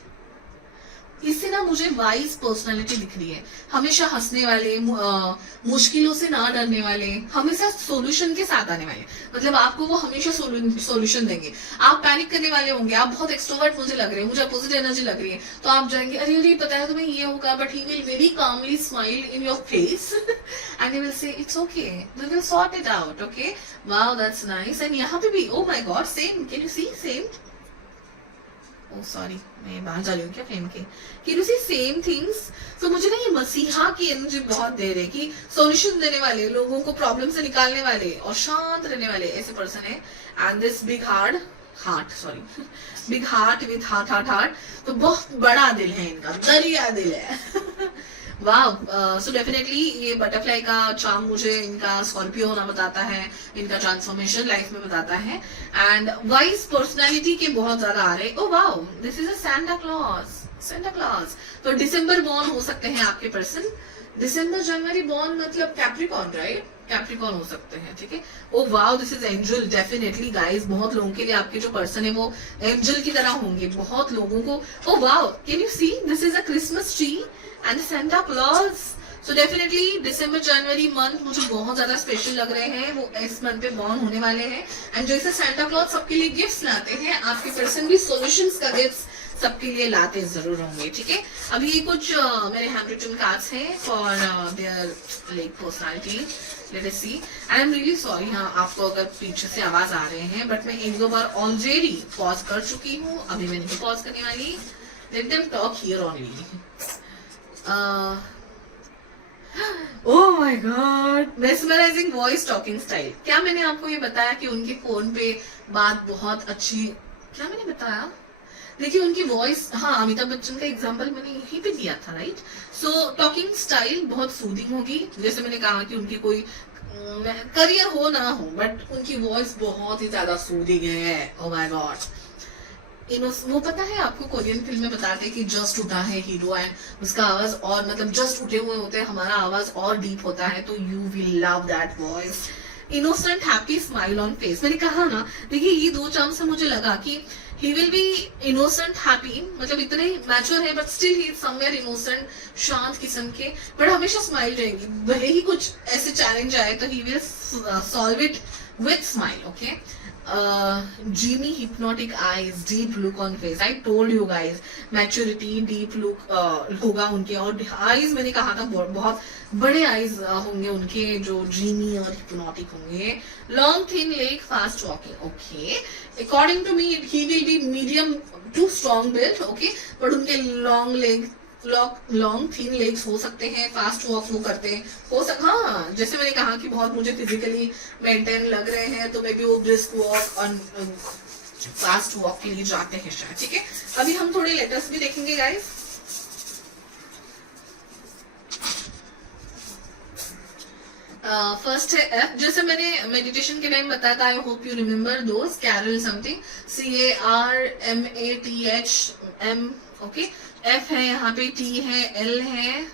इससे ना मुझे वाइज पर्सनालिटी दिख रही है, हमेशा हंसने वाले, मुश्किलों से ना डरने वाले, हमेशा सॉल्यूशन के साथ आने वाले, मतलब आपको वो हमेशा सॉल्यूशन देंगे। आप पैनिक करने वाले होंगे, आप बहुत एक्सट्रोवर्ट मुझे लग रहे हैं, मुझे अपोजिट एनर्जी लग रही है, तो आप जाएंगे, अरे पता है तुम्हें ये होगा, but he will very calmly smile in your face and he will say it's okay, we will sort it out, okay. Wow, that's nice. And यहाँ पे भी, oh my god, same, can you see? Same, Oh, sorry, मैं बाहर जा रही हूँ क्या frame के? Can you see same things? तो मुझे ना ये मसीहा की एनर्जी बहुत दे रही है कि सॉल्यूशन देने वाले, लोगों को प्रॉब्लम से निकालने वाले और शांत रहने वाले ऐसे पर्सन है। And this big heart with heart, तो बहुत बड़ा दिल है इनका, दरिया दिल है। वाह, सो डेफिनेटली ये बटरफ्लाई का चार्म मुझे इनका स्कॉर्पियो होना बताता है, इनका ट्रांसफॉर्मेशन लाइफ में बताता है। एंड वाइज पर्सनालिटी के बहुत ज्यादा आ रहे। ओ wow, this is a Santa Claus. तो दिसंबर बॉर्न हो सकते हैं आपके पर्सन, दिसंबर जनवरी बॉर्न, मतलब कैप्रिकॉर्न, राइट? कैप्रिकॉर्न हो सकते हैं, ठीक है। Oh wow, this is angel. Definitely guys, बहुत लोगों के लिए आपके जो पर्सन है वो एंजल की तरह होंगे, बहुत लोगों को। Oh wow, can you see? This is a Christmas tree and Santa Claus. So definitely दिसंबर जनवरी मंथ मुझे बहुत ज्यादा स्पेशल लग रहे हैं, वो इस मंथ पे बॉर्न होने वाले हैं। एंड जैसे Santa Claus सबके लिए गिफ्ट्स लाते हैं, आपके पर्सन भी सॉल्यूशंस का गिफ्ट्स सबके लिए लाते जरूर होंगे, ठीक है। अभी ये कुछ मेरे हैंड रिटन कार्ड्स हैं for their like personality, let us see. And I am really sorry, हाँ आपको अगर पीछे से आवाज आ रहे हैं, बट मैं एक दो बार ऑलरेडी पॉज कर चुकी हूँ, अभी मैं नहीं पॉज करने वाली। Let them talk here only. Oh my God, mesmerising voice talking style. क्या मैंने आपको ये बताया कि उनके फोन पे बात बहुत अच्छी, क्या मैंने बताया? देखिए उनकी वॉइस, हाँ अमिताभ बच्चन का एग्जांपल मैंने यहीं पे दिया था, राइट। सो टॉकिंग स्टाइल बहुत सूदिंग होगी, जैसे मैंने कहा कि उनकी कोई करियर हो ना हो, बट उनकी वॉइस बहुत ही ज्यादा सूदिंग है। ओह माय गॉड, वो पता है आपको, कोरियन फिल्म में बताते हैं कि जस्ट उठा है हीरो एंड उसका आवाज और मतलब जस्ट उठे हुए होते हैं, हमारा आवाज और डीप होता है, तो you will love that voice. Innocent happy smile on face, मैंने कहा ना, देखिए ये दो टर्म से मुझे लगा कि ही विल बी इनोसेंट हैप्पी, मतलब इतने मैच्योर है but still he is somewhere innocent, शांत किस्म के, बट हमेशा स्माइल रहेगी, भले ही कुछ ऐसे चैलेंज आए तो he will solve it with smile, okay. dreamy hypnotic eyes, deep look on face. I told you guys, maturity, deep look होगा उनके, और eyes मैंने कहा था बहुत बड़े eyes होंगे उनके, जो dreamy और hypnotic होंगे। Long thin leg, fast walking, okay. According to me, he will be medium to strong build, okay. but उनके long leg, long thin legs हो सकते हैं, फास्ट वॉक वो करते हैं, हाँ जैसे मैंने कहा कि बहुत मुझे फिजिकली मेंटेन लग रहे हैं, तो मे बी वो ब्रिस्क वॉक और फास्ट वॉक के लिए जाते हैं शायद, ठीक है। अभी हम थोड़े लेटर्स भी देखेंगे गाइस। फर्स्ट है एफ, जैसे मैंने मेडिटेशन के टाइम बताया था, I hope you remember those, carol something, CARMATHM, okay. F है यहाँ पे, टी है, एल है,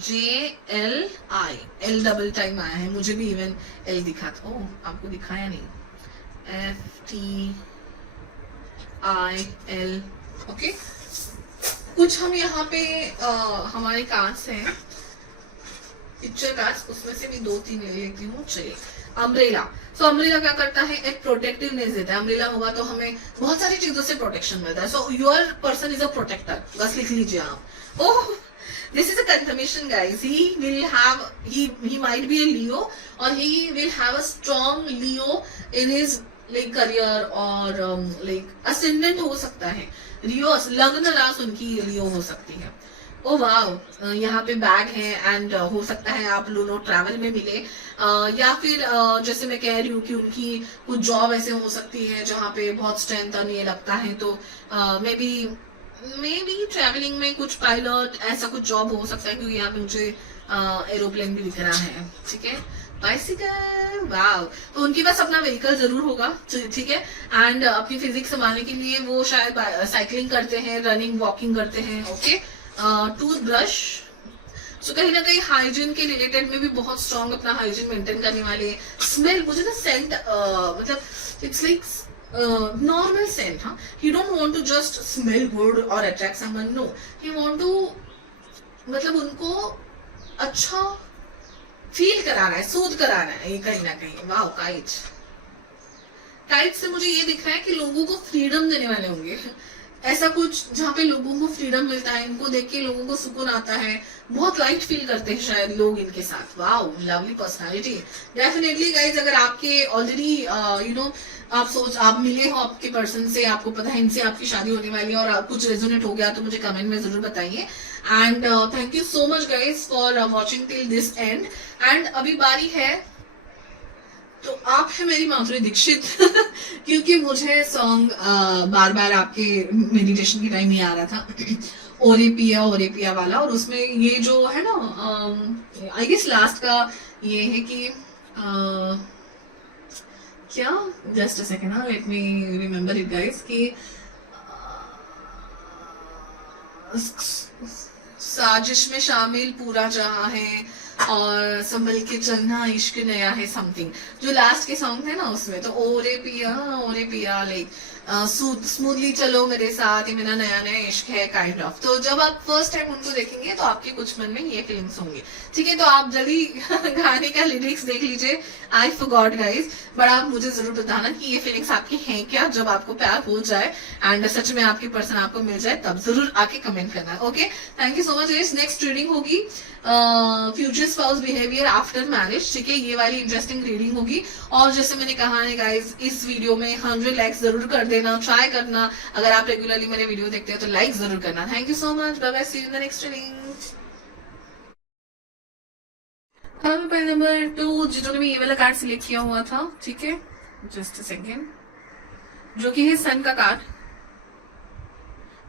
JLI, एल डबल टाइम आया है, मुझे भी इवन एल दिखा था, ओ आपको दिखाया नहीं, FTIL, ओके। कुछ हम यहाँ पे हमारे कार्ड्स हैं, पिक्चर कार्ड्स, उसमें से भी 2-3 ले लेती हूँ, चलिए। अम्ब्रेला, सो अम्ब्रेला क्या करता है, एक प्रोटेक्टिवनेस देता है। अम्ब्रेला होगा तो हमें बहुत सारी चीजों से प्रोटेक्शन मिलता है, so your person is a protector, बस लिख लीजिए आप। Oh, this is a confirmation guys, he will have, he might be a Leo or he will have a strong Leo in his like career और like ascendant हो सकता है, Leo लग्न राशि उनकी Leo हो सकती है। ओ वाह, यहाँ पे बैग है एंड हो सकता है आप लोग ट्रैवल में मिले, या फिर जैसे मैं कह रही हूँ कि उनकी कुछ जॉब ऐसे हो सकती है जहाँ पे बहुत स्ट्रेंथ और ये लगता है, तो मे बी ट्रैवलिंग में कुछ पायलट ऐसा कुछ जॉब हो सकता है, क्योंकि यहाँ पे मुझे एरोप्लेन भी दिख रहा है, ठीक है। बाइसिकल, वाव, तो उनके पास अपना व्हीकल जरूर होगा, ठीक है। एंड अपनी फिजिक्स संभालने के लिए वो शायद साइकिलिंग करते हैं, रनिंग वॉकिंग करते हैं, ओके। टूथब्रश, सो कहीं ना कहीं हाइजीन के रिलेटेड में भी बहुत स्ट्रॉन्ग अपना हाइजीन मेंटेन करने वाले। स्मेल, मुझे ना सेंट मतलब इट्स लाइक नॉर्मल सेंट, हाँ, he don't want to just smell good और attract someone, no, he want to मतलब उनको अच्छा फील कराना है, सूद कराना है, ये कहीं ना कहीं। वाह, काइट से मुझे ये दिख रहा है कि लोगों को फ्रीडम देने वाले होंगे, ऐसा कुछ जहाँ पे लोगों को फ्रीडम मिलता है, इनको देख के लोगों को सुकून आता है, बहुत लाइट फील करते हैं शायद लोग इनके साथ। Wow, lovely personality. Definitely guys, अगर आपके ऑलरेडी आप मिले हो आपके पर्सन से, आपको पता है इनसे आपकी शादी होने वाली है और कुछ रेजोनेट हो गया, तो मुझे कमेंट में जरूर बताइए। And thank you so much guys for watching till this and. And अभी बारी है, तो आप है मेरी माधुरी दीक्षित क्योंकि मुझे सॉन्ग बार बार आपके मेडिटेशन के टाइम ही आ रहा था, ओरे पिया वाला, और उसमें ये जो है ना, आई गेस लास्ट का ये है कि क्या, जस्ट अ सेकेंड, हाँ, let me remember it guys, कि साजिश में शामिल पूरा जहां है और संभल के चलना इश्क नया है, समथिंग, जो लास्ट के सॉन्ग थे ना उसमें, तो ओरे पिया लाइक स्मूथली चलो मेरे साथ, ये मेरा नया नया इश्क है काइंड ऑफ। तो जब आप फर्स्ट टाइम उनको देखेंगे तो आपके कुछ मन में ये फीलिंग्स होंगी, ठीक है। तो आप जल्दी गाने का लिरिक्स देख लीजिए, आई फॉरगॉट गाइस, बट आप मुझे जरूर बताना कि ये फीलिंग्स आपकी हैं क्या। जब आपको प्यार हो जाए एंड सच में आपकी पर्सन आपको मिल जाए तब जरूर आके कमेंट करना। Okay, thank you so much guys. Next reading होगी future spouse behaviour after marriage, ठीक है। ये वाली इंटरेस्टिंग रीडिंग होगी। और जैसे मैंने कहा है गाइस, इस वीडियो में 100 लाइक्स जरूर कर देना, ट्राई करना। अगर आप रेगुलरली मेरे वीडियो देखते हो तो लाइक जरूर करना। Thank you so much, bye bye, see you in the next reading. पैन नंबर 2 जिन्होंने भी ये वाला कार्ड सिलेक्ट किया हुआ था, ठीक है, जस्ट अ सेकेंड, जो कि है सन का कार्ड,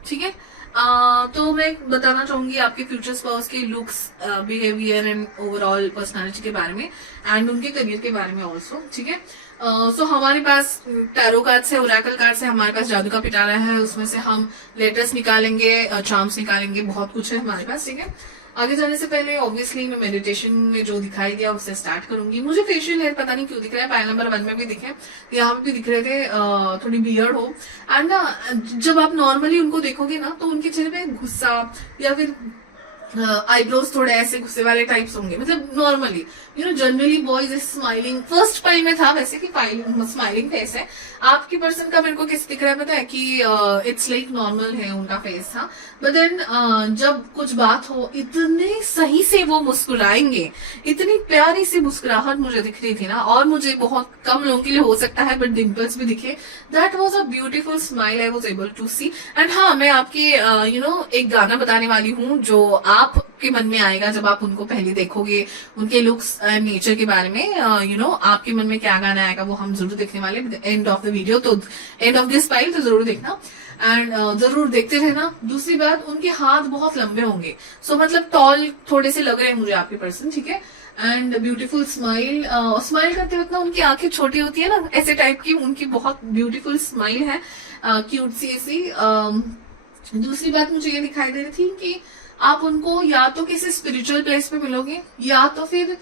ठीक है। तो मैं बताना चाहूंगी आपके फ्यूचर स्पाउस के looks, behaviour and overall personality के बारे में एंड उनके करियर के बारे में ऑल्सो, ठीक है। सो हमारे पास टैरो कार्ड से, ओरेकल कार्ड से, हमारे पास जादू का पिटारा है, उसमें से हम लेटर्स निकालेंगे, चार्म्स निकालेंगे, बहुत कुछ है हमारे पास, ठीक है। आगे जाने से पहले ऑब्वियसली मैं मेडिटेशन में जो दिखाई दिया उससे स्टार्ट करूंगी। मुझे फेशियल हेयर पता नहीं क्यों दिख रहा है, पायल नंबर 1 में भी दिखे, यहाँ पे भी दिख रहे थे, थोड़ी बियर्ड हो। एंड ना जब आप नॉर्मली उनको देखोगे ना तो उनके चेहरे पे गुस्सा या फिर आईब्रोज थोड़े ऐसे गुस्से वाले टाइप्स होंगे, मतलब normally generally boys is smiling. First pile में था वैसे कि स्माइलिंग फेस है। आपकी पर्सन का मेरे को किस दिख रहा है पता है कि इट्स लाइक नॉर्मल है उनका फेस था, बट देन जब कुछ बात हो इतने सही से वो मुस्कुराएंगे, इतनी प्यारी सी मुस्कुराहट मुझे दिख रही थी ना, और मुझे बहुत कम लोगों के लिए हो सकता है बट डिम्पल्स भी दिखे। That was a beautiful smile I was able to see. And हाँ, मैं आपकी एक गाना बताने वाली हूँ जो आपके मन में आएगा जब आप उनको पहले देखोगे, उनके लुक्स एंड नेचर के बारे में। आपके मन में क्या गाना आएगा वो हम जरूर देखने वाले एंड ऑफ द वीडियो, तो एंड ऑफ दिस फाइल तो जरूर देखना एंड जरूर देखते रहना। दूसरी बात, उनके हाथ बहुत लंबे होंगे, सो मतलब टॉल थोड़े से लग रहे हैं मुझे आपके पर्सन, ठीक है। एंड ब्यूटीफुल स्माइल, स्माइल करते वक्त ना उनकी आंखें छोटी होती है ना, ऐसे टाइप की उनकी बहुत ब्यूटीफुल स्माइल है, क्यूट सी ऐसी। दूसरी बात मुझे ये दिखाई दे रही थी कि आप उनको या तो किसी स्पिरिचुअल प्लेस पे मिलोगे या तो फिर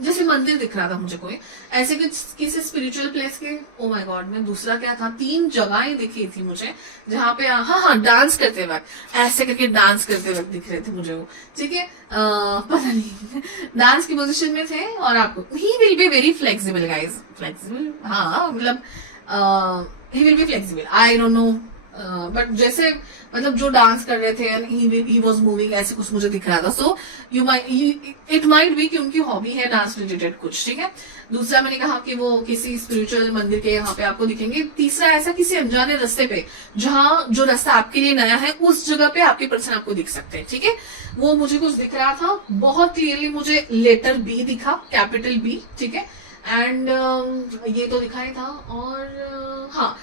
जैसे मंदिर दिख रहा था मुझे कोई ऐसे किसी स्पिरिचुअल प्लेस के। ओ माय गॉड, मैं दूसरा क्या था, 3 जगहें दिखी थी मुझे जहाँ पे हाँ डांस करते वक्त, ऐसे करके डांस करते वक्त दिख रहे थे मुझे वो, ठीक है। पता नहीं डांस की पोजीशन में थे। और आपको ही will be very flexible guys, flexible, हाँ मतलब ही will be flexible, I don't no, but जैसे मतलब जो डांस कर रहे थे एंड ही वाज मूविंग, ऐसे कुछ मुझे दिख रहा था। सो इट माइट बी कि उनकी हॉबी है डांस रिलेटेड कुछ, ठीक है। दूसरा मैंने कहा कि वो किसी स्पिरिचुअल मंदिर के यहाँ पे आपको दिखेंगे। तीसरा, ऐसा किसी अनजाने रास्ते पे जहाँ जो रास्ता आपके लिए नया है उस जगह पे आपके पर्सन आपको दिख सकते हैं, ठीक है। वो मुझे कुछ दिख रहा था बहुत क्लियरली, मुझे लेटर बी दिखा, कैपिटल बी, ठीक है। एंड ये तो दिखाई था। और हाँ,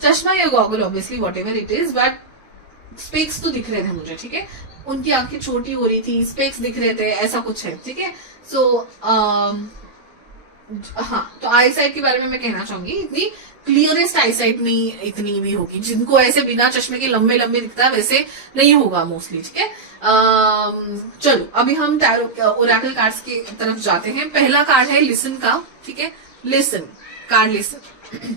चश्मा या goggle obviously what ever it is, but specs तो दिख रहे थे मुझे, ठीक है। उनकी आंखें छोटी हो रही थी, स्पेक्स दिख रहे थे, ऐसा कुछ है, ठीक है। सो हाँ, तो आई साइट के बारे में मैं कहना चाहूंगी इतनी क्लियरेस्ट आई साइट नहीं इतनी भी होगी, जिनको ऐसे बिना चश्मे के लंबे लंबे दिखता है वैसे नहीं होगा मोस्टली, ठीक है। चलो अभी हम टैरो ओरेकल कार्ड्स की तरफ जाते हैं। पहला कार्ड है लिसन का, ठीक है। लिसन कार्ड, लिसन,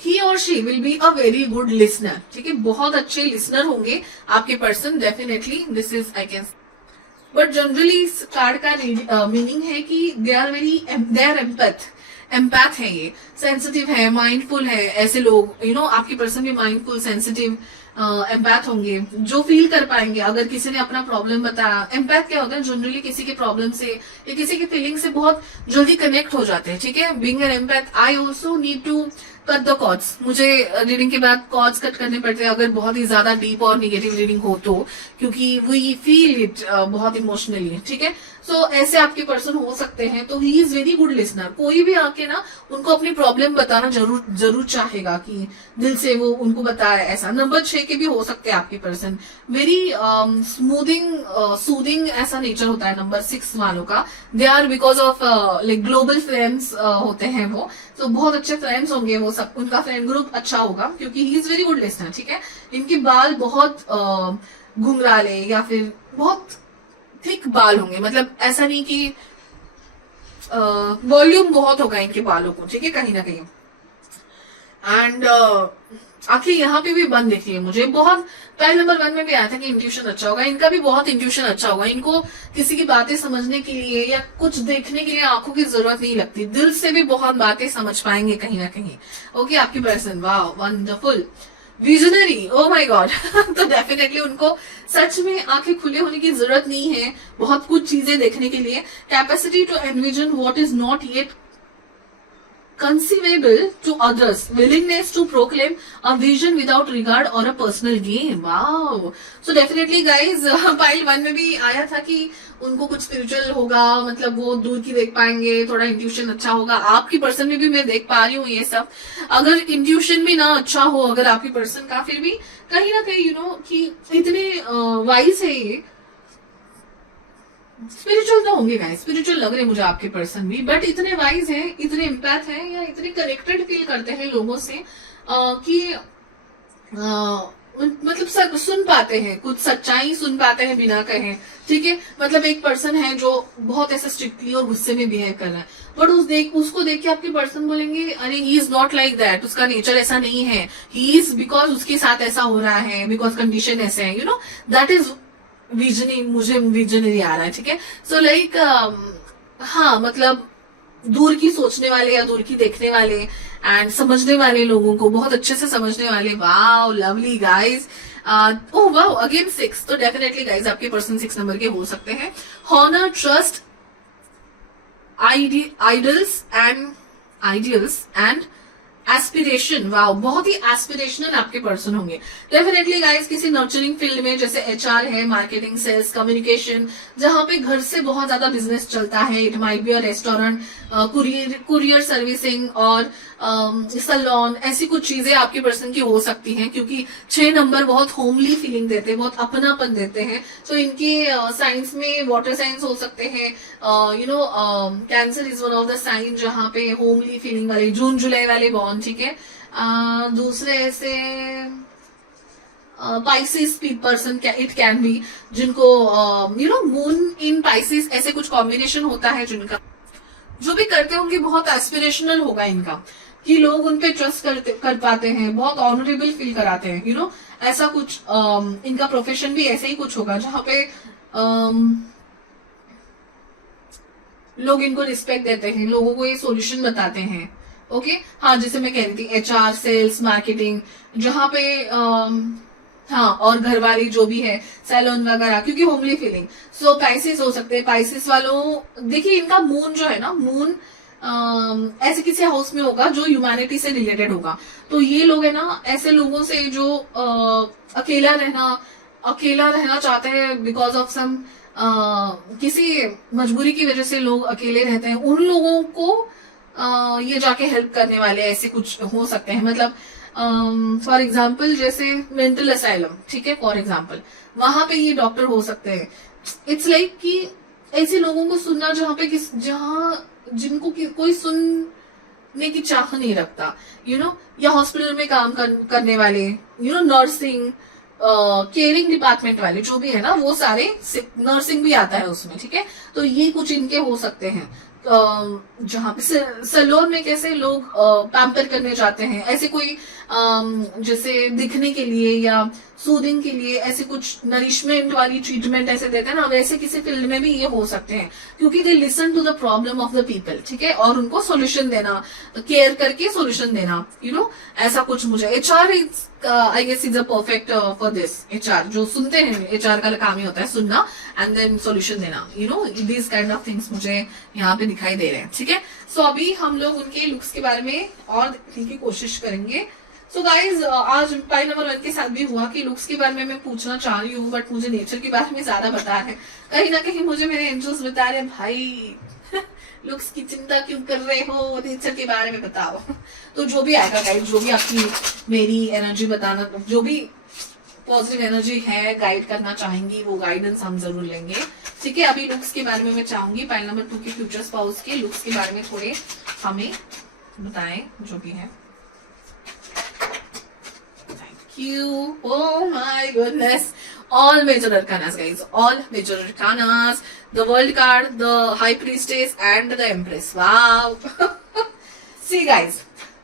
ही और she will be a very good listener, ठीक है। बहुत अच्छे लिसनर होंगे आपके person, definitely, this is I can. But generally इस कार्ड का मीनिंग है कि दे आर एम्पैथ है, ये सेंसिटिव है, माइंडफुल है। ऐसे लोग आपकी पर्सन भी माइंडफुल, सेंसिटिव, एम्पैथ होंगे, जो फील कर पाएंगे अगर किसी ने अपना प्रॉब्लम बताया। एम्पैथ क्या होता है, जनरली किसी के प्रॉब्लम से या किसी की फीलिंग से बहुत जल्दी कनेक्ट हो जाते हैं, ठीक है। Being an empath I also need to cut the cords, मुझे रीडिंग के बाद कॉर्ड्स कट करने पड़ते हैं अगर बहुत ही ज्यादा डीप और निगेटिव रीडिंग हो तो, क्योंकि वी फील इट बहुत इमोशनली, ठीक है। सो ऐसे आपके पर्सन हो सकते हैं। तो ही इज वेरी गुड लिसनर, कोई भी आके ना उनको अपनी प्रॉब्लम बताना जरूर चाहेगा कि दिल से वो उनको बताए, ऐसा। नंबर 6 के भी हो सकते हैं आपके पर्सन, वेरी सूदिंग ऐसा नेचर होता है नंबर 6 वालों का। They are because of like global friends होते हैं वो, तो बहुत अच्छे फ्रेंड्स होंगे वो सब, उनका फ्रेंड ग्रुप अच्छा होगा क्योंकि ही इज वेरी गुड लिसनर, ठीक है। इनके बाल बहुत घुंघराले या फिर बहुत थिक बाल होंगे, मतलब ऐसा नहीं कि वॉल्यूम बहुत होगा इनके बालों को, ठीक है, कहीं ना कहीं। एंड आखिर यहाँ पे भी बन दिखी है मुझे बहुत। पहले नंबर 1 में भी आया था कि इंट्यूशन अच्छा होगा, इनका भी बहुत इंट्यूशन अच्छा होगा। इनको किसी की बातें समझने के लिए या कुछ देखने के लिए आंखों की जरूरत नहीं लगती, दिल से भी बहुत बातें समझ पाएंगे कहीं ना कहीं। ओके, आपकी पर्सन, वाह, wonderful, visionary, O my God. तो डेफिनेटली उनको सच में आंखें खुले होने की जरूरत नहीं है बहुत कुछ चीजें देखने के लिए। Capacity to envision what is not yet conceivable to others, willingness to proclaim a vision without regard or a personal gain. Wow. So definitely guys, pile 1 में भी आया था कि उनको कुछ स्पिरिचुअल होगा, मतलब वो दूर की देख पाएंगे, थोड़ा इंट्यूशन अच्छा होगा। आपकी पर्सन में भी मैं देख पा रही हूँ ये सब। अगर इंट्यूशन भी ना अच्छा हो अगर आपकी पर्सन का, फिर भी कहीं ना कहीं यू नो कि इतने वाइज है ये, स्पिरिचुअल तो होंगे गाइस, स्पिरिचुअल लग रहे मुझे आपके पर्सन भी, बट इतने वाइज हैं, इतने इम्पैथ हैं या इतने कनेक्टेड फील करते हैं लोगों से कि मतलब सुन पाते हैं, कुछ सच्चाई सुन पाते हैं बिना कहे, ठीक है। मतलब एक पर्सन है जो बहुत ऐसा स्ट्रिक्टली और गुस्से में बिहेव कर रहा है, बट उसको देख के आपके पर्सन बोलेंगे अरे he is not like that, उसका नेचर ऐसा नहीं है, ही इज बिकॉज उसके साथ ऐसा हो रहा है, बिकॉज कंडीशन ऐसे है, you know, that is visionary. मुझे विजनरी आ रहा है, ठीक है। सो लाइक हाँ, मतलब दूर की सोचने वाले या दूर की देखने वाले एंड समझने वाले लोगों को बहुत अच्छे से समझने वाले। Wow, lovely guys. Oh wow, again 6। तो डेफिनेटली गाइज आपके पर्सन 6 नंबर के हो सकते हैं। Honour, trust, ideals and aspiration. Wow, बहुत ही एस्पिरेशनल आपके पर्सन होंगे डेफिनेटली गाइस। किसी नर्चरिंग फील्ड में जैसे एचआर है, मार्केटिंग, सेल्स, कम्युनिकेशन, जहां पे घर से बहुत ज्यादा बिजनेस चलता है। It might be a restaurant, courier servicing और सैलून, ऐसी कुछ चीजें आपके पर्सन की हो सकती हैं, क्योंकि 6 नंबर बहुत होमली फीलिंग देते हैं, बहुत अपनापन देते हैं। तो इनके साइंस में वाटर साइंस हो सकते हैं, you know, cancer is one of the sign जहां पे होमली फीलिंग वाले, जून जुलाई वाले बॉर्न, ठीक है। दूसरे ऐसे Pisces person, it can be, जिनको you know moon in Pisces, ऐसे कुछ कॉम्बिनेशन होता है जिनका, जो भी करते होंगे बहुत एस्पिरेशनल होगा इनका, कि लोग उन पे ट्रस्ट कर पाते हैं, बहुत ऑनरेबल फील कराते हैं, यू नो, ऐसा कुछ। इनका प्रोफेशन भी ऐसे ही कुछ होगा जहां पे लोग इनको रिस्पेक्ट देते हैं, लोगों को ये सॉल्यूशन बताते हैं। ओके, हाँ, जैसे मैं कह रही थी एचआर, सेल्स, मार्केटिंग, जहां पे हाँ, और घर वाली जो भी है, सैलून वगैरह, क्योंकि होमली फीलिंग। सो पाइसिस हो सकते हैं। पाइसिस वालों, देखिए इनका मून जो है ना, मून ऐसे किसी हाउस में होगा जो ह्यूमैनिटी से रिलेटेड होगा। तो ये लोग है ना, ऐसे लोगों से जो अकेला रहना चाहते हैं, बिकॉज ऑफ सम किसी मजबूरी की वजह से लोग अकेले रहते हैं, उन लोगों को ये जाके हेल्प करने वाले ऐसे कुछ हो सकते हैं। मतलब फॉर एग्जाम्पल जैसे मेंटल असाइलम, ठीक है, फॉर एग्जाम्पल, वहां पे ये डॉक्टर हो सकते हैं। इट्स लाइक कि ऐसे लोगों को सुनना जहां जिनको कोई सुनने की चाह नहीं रखता, यू नो, या हॉस्पिटल में काम करने वाले, you know, nursing, caring department वाले जो भी है ना, वो सारे, नर्सिंग भी आता है उसमें, ठीक है। तो ये कुछ इनके हो सकते हैं। जहां पे सैलून में कैसे लोग पैम्पर करने जाते हैं, ऐसे कोई जैसे दिखने के लिए या सूदिंग के लिए ऐसे कुछ नरिशमेंट वाली ट्रीटमेंट ऐसे देते हैं ना, वैसे किसी फील्ड में भी ये हो सकते हैं, क्योंकि they listen to the problem of the people, ठीक है, और उनको सोल्यूशन देना, केयर करके सोल्यूशन देना, यू नो, ऐसा कुछ। मुझे HR is I guess is a perfect for this. HR जो सुनते हैं, एचआर का काम ही होता है सुनना एंड देन सोल्यूशन देना, you know, this kind of things मुझे यहाँ पे दिखाई दे रहे हैं, ठीक है। सो अभी हम लोग उनके लुक्स के बारे में और देखने की कोशिश करेंगे। सो गाइज, आज पाई नंबर 1 के साथ भी हुआ कि लुक्स के बारे में मैं पूछना चाह रही हूँ, बट मुझे नेचर के बारे में ज्यादा बता है। कहीं ना कहीं मुझे मेरे एंजल्स बता रहे हैं, भाई लुक्स की चिंता क्यों कर रहे हो, नेचर के बारे में बताओ। तो जो भी आएगा गाइड, जो भी आपकी मेरी एनर्जी बताना, जो भी पॉजिटिव एनर्जी है गाइड करना चाहेंगी, वो गाइडेंस हम जरूर लेंगे, ठीक है। अभी लुक्स के बारे में मैं चाहूंगी पाइल नंबर 2 के फ्यूचर स्पाउस के लुक्स के बारे में थोड़े हमें बताएं, जो भी है। You, oh my goodness, all major arcanas guys, all major arcanas, the world card, the high priestess and the empress. Wow see guys,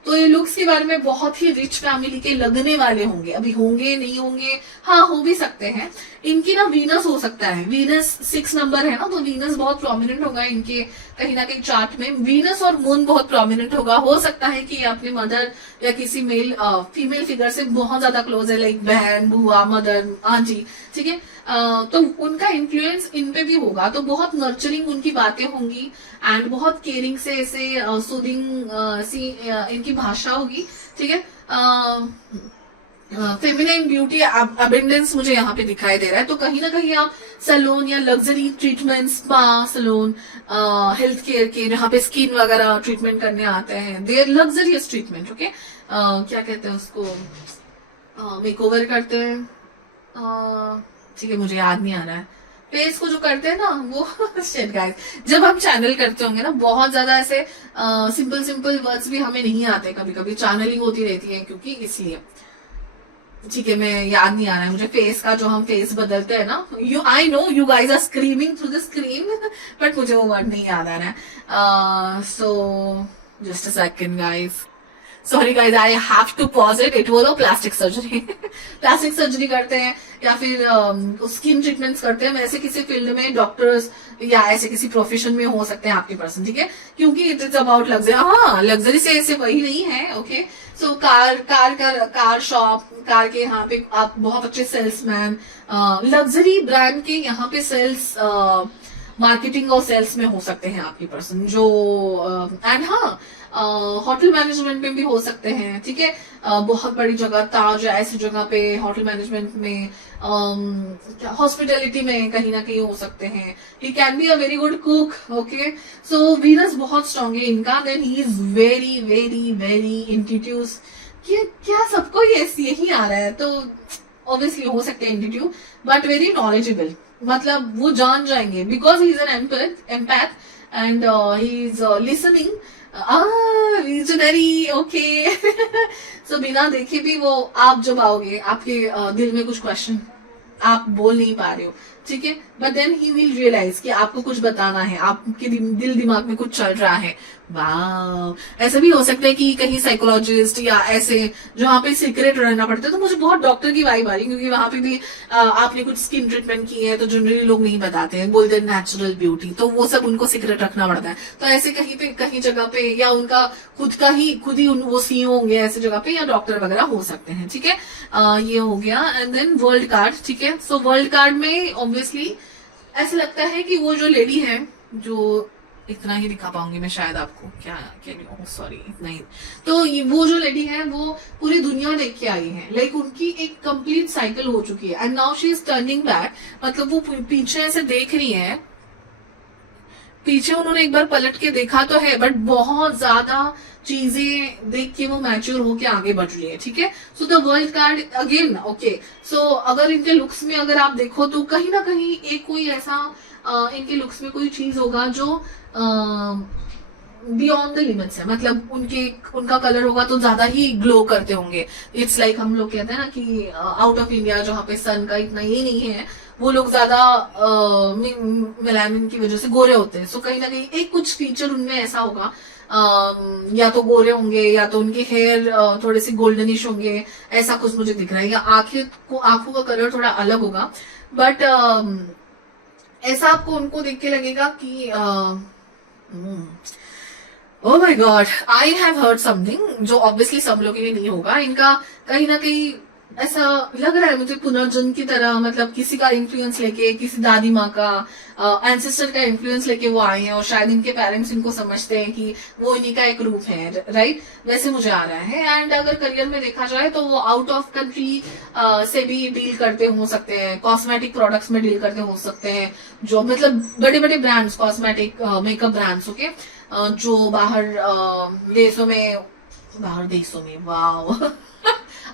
तो ये लुक्स के बारे में बहुत ही रिच फैमिली के लगने वाले होंगे, अभी होंगे नहीं होंगे, हाँ हो भी सकते हैं। इनकी ना वीनस हो सकता है, वीनस 6 नंबर है ना, तो वीनस बहुत प्रोमिनेंट होगा इनके कहीं ना कहीं चार्ट में, वीनस और मून बहुत प्रोमिनेंट होगा। हो सकता है कि अपने मदर या किसी मेल फीमेल फिगर से बहुत ज्यादा क्लोज है, लाइक बहन, बुआ, मदर, आंटी, ठीक है। तो उनका इन्फ्लुएंस इन पे भी होगा, तो बहुत नर्चरिंग उनकी बातें होंगी एंड बहुत केयरिंग से ऐसे सूदिंग सी इनकी भाषा होगी, ठीक है। फेमिनाइन ब्यूटी अबेंडेंस मुझे यहाँ पे दिखाई दे रहा है, तो कहीं ना कहीं आप सैलून या luxury treatment, spa, salon, health care के जहाँ पे स्किन वगैरह ट्रीटमेंट करने आते हैं, देयर लग्जरियस ट्रीटमेंट, ओके, क्या कहते हैं उसको, मेकओवर करते हैं, ठीक है मुझे याद नहीं आ रहा है, फेस को जो करते हैं ना वो शिट गाइस, जब हम चैनल करते होंगे ना बहुत ज्यादा ऐसे सिंपल सिंपल वर्ड्स भी हमें नहीं आते, कभी कभी चैनलिंग होती रहती है क्योंकि इसलिए, ठीक है मैं याद नहीं आ रहा है मुझे फेस का, जो हम फेस बदलते हैं ना, you I know you guys are screaming through the screen but मुझे वो वर्ड नहीं याद आ रहा है। So just a second guys, sorry guys I have to pause it, it was plastic surgery plastic surgery करते हैं या फिर स्किन ट्रीटमेंट्स करते हैं, वैसे किसी फील्ड में डॉक्टर्स या ऐसे किसी प्रोफेशन में हो सकते हैं आपके पर्सन, ठीक है, क्योंकि इट इज अबाउट लग्जरी, हाँ लग्जरी से ऐसे वही नहीं है, okay. So car shop, car के यहाँ पे आप बहुत अच्छे सेल्समैन, लग्जरी ब्रांड के यहाँ पे सेल्स मार्केटिंग और सेल्स में हो सकते हैं आपके पर्सन, जो एंड हाँ होटल मैनेजमेंट में भी हो सकते हैं, ठीक है, बहुत बड़ी जगह, ताज ऐसी जगह पे होटल मैनेजमेंट में, हॉस्पिटैलिटी में कहीं ना कहीं हो सकते हैं। He can be a very good cook, okay. So Venus बहुत स्ट्रांग है इनका, then he is very very very intuitive, क्या सबको यही आ रहा है, तो ऑब्वियसली हो सकते हैं इंट्यूटिव बट वेरी नॉलेजेबल, मतलब वो जान जाएंगे because he is an empath and he is listening, visionary, okay. So बिना देखे भी वो, आप जब आओगे आपके दिल में कुछ क्वेश्चन आप बोल नहीं पा रहे हो, ठीक है, but then he will realise कि आपको कुछ बताना है, आपके दिल दिमाग में कुछ चल रहा है। वाह, ऐसा भी हो सकता है कि कहीं साइकोलॉजिस्ट या ऐसे जहाँ पे सीक्रेट रहना पड़ता है, तो मुझे बहुत डॉक्टर की वाइब आ रही, क्योंकि वहां पे भी आपने कुछ स्किन ट्रीटमेंट की है तो जनरली लोग नहीं बताते हैं, बोलते हैं नेचुरल ब्यूटी, तो वो सब उनको सीक्रेट रखना पड़ता है। तो ऐसे कहीं पे कहीं जगह पे या उनका खुद ही वो सीईओ होंगे ऐसी जगह पे, या डॉक्टर वगैरह हो सकते हैं, ठीक है। ये हो गया एंड देन वर्ल्ड कार्ड, ठीक है। सो वर्ल्ड कार्ड में ऑब्वियसली ऐसा लगता है कि वो जो लेडी है, जो इतना ही दिखा पाऊंगी मैं शायद आपको, क्या सॉरी इतना ही, तो वो जो लेडी है वो पूरी दुनिया देख के आई है, लाइक उनकी एक कंप्लीट साइकिल हो चुकी है and now she is turning back, मतलब वो पीछे ऐसे देख रही है, पीछे उन्होंने एक बार पलट के देखा तो है बट बहुत ज्यादा चीजें देख के वो मैच्योर होके आगे बढ़ रही है, ठीक है। So the world card again, okay. So अगर इनके लुक्स में अगर आप देखो तो कहीं ना कहीं एक कोई ऐसा इनके लुक्स में कोई चीज होगा जो बियॉन्ड द लिमिट्स है, मतलब उनका कलर होगा तो ज्यादा ही ग्लो करते होंगे। इट्स लाइक हम लोग कहते हैं ना कि आउट ऑफ इंडिया जहाँ पे सन का इतना ये नहीं है, वो लोग ज्यादा मेलानिन की वजह से गोरे होते हैं। सो कहीं ना कहीं एक कुछ फीचर उनमें ऐसा होगा, या तो गोरे होंगे या तो उनके हेयर थोड़े से गोल्डनिश होंगे, ऐसा कुछ मुझे दिख रहा है, या आंखों का कलर थोड़ा अलग होगा, बट ऐसा आपको उनको देख के लगेगा कि ओह my God, I have heard something जो ऑब्वियसली सब लोगों के लिए नहीं होगा। इनका कहीं ना कहीं ऐसा लग रहा है मुझे पुनर्जन्म की तरह, मतलब किसी का इन्फ्लुएंस लेके, किसी दादी माँ का एंसेस्टर का इन्फ्लुएंस लेके वो आए हैं और शायद इनके पेरेंट्स इनको समझते हैं कि वो इन्हीं का एक रूप है, राइट, वैसे मुझे आ रहा है। एंड अगर करियर में देखा जाए तो वो आउट ऑफ कंट्री से भी डील करते हो सकते हैं, कॉस्मेटिक प्रोडक्ट्स में डील करते हो सकते हैं, जो मतलब बड़े बड़े brands, cosmetic makeup brands, okay, जो बाहर देशों में वाह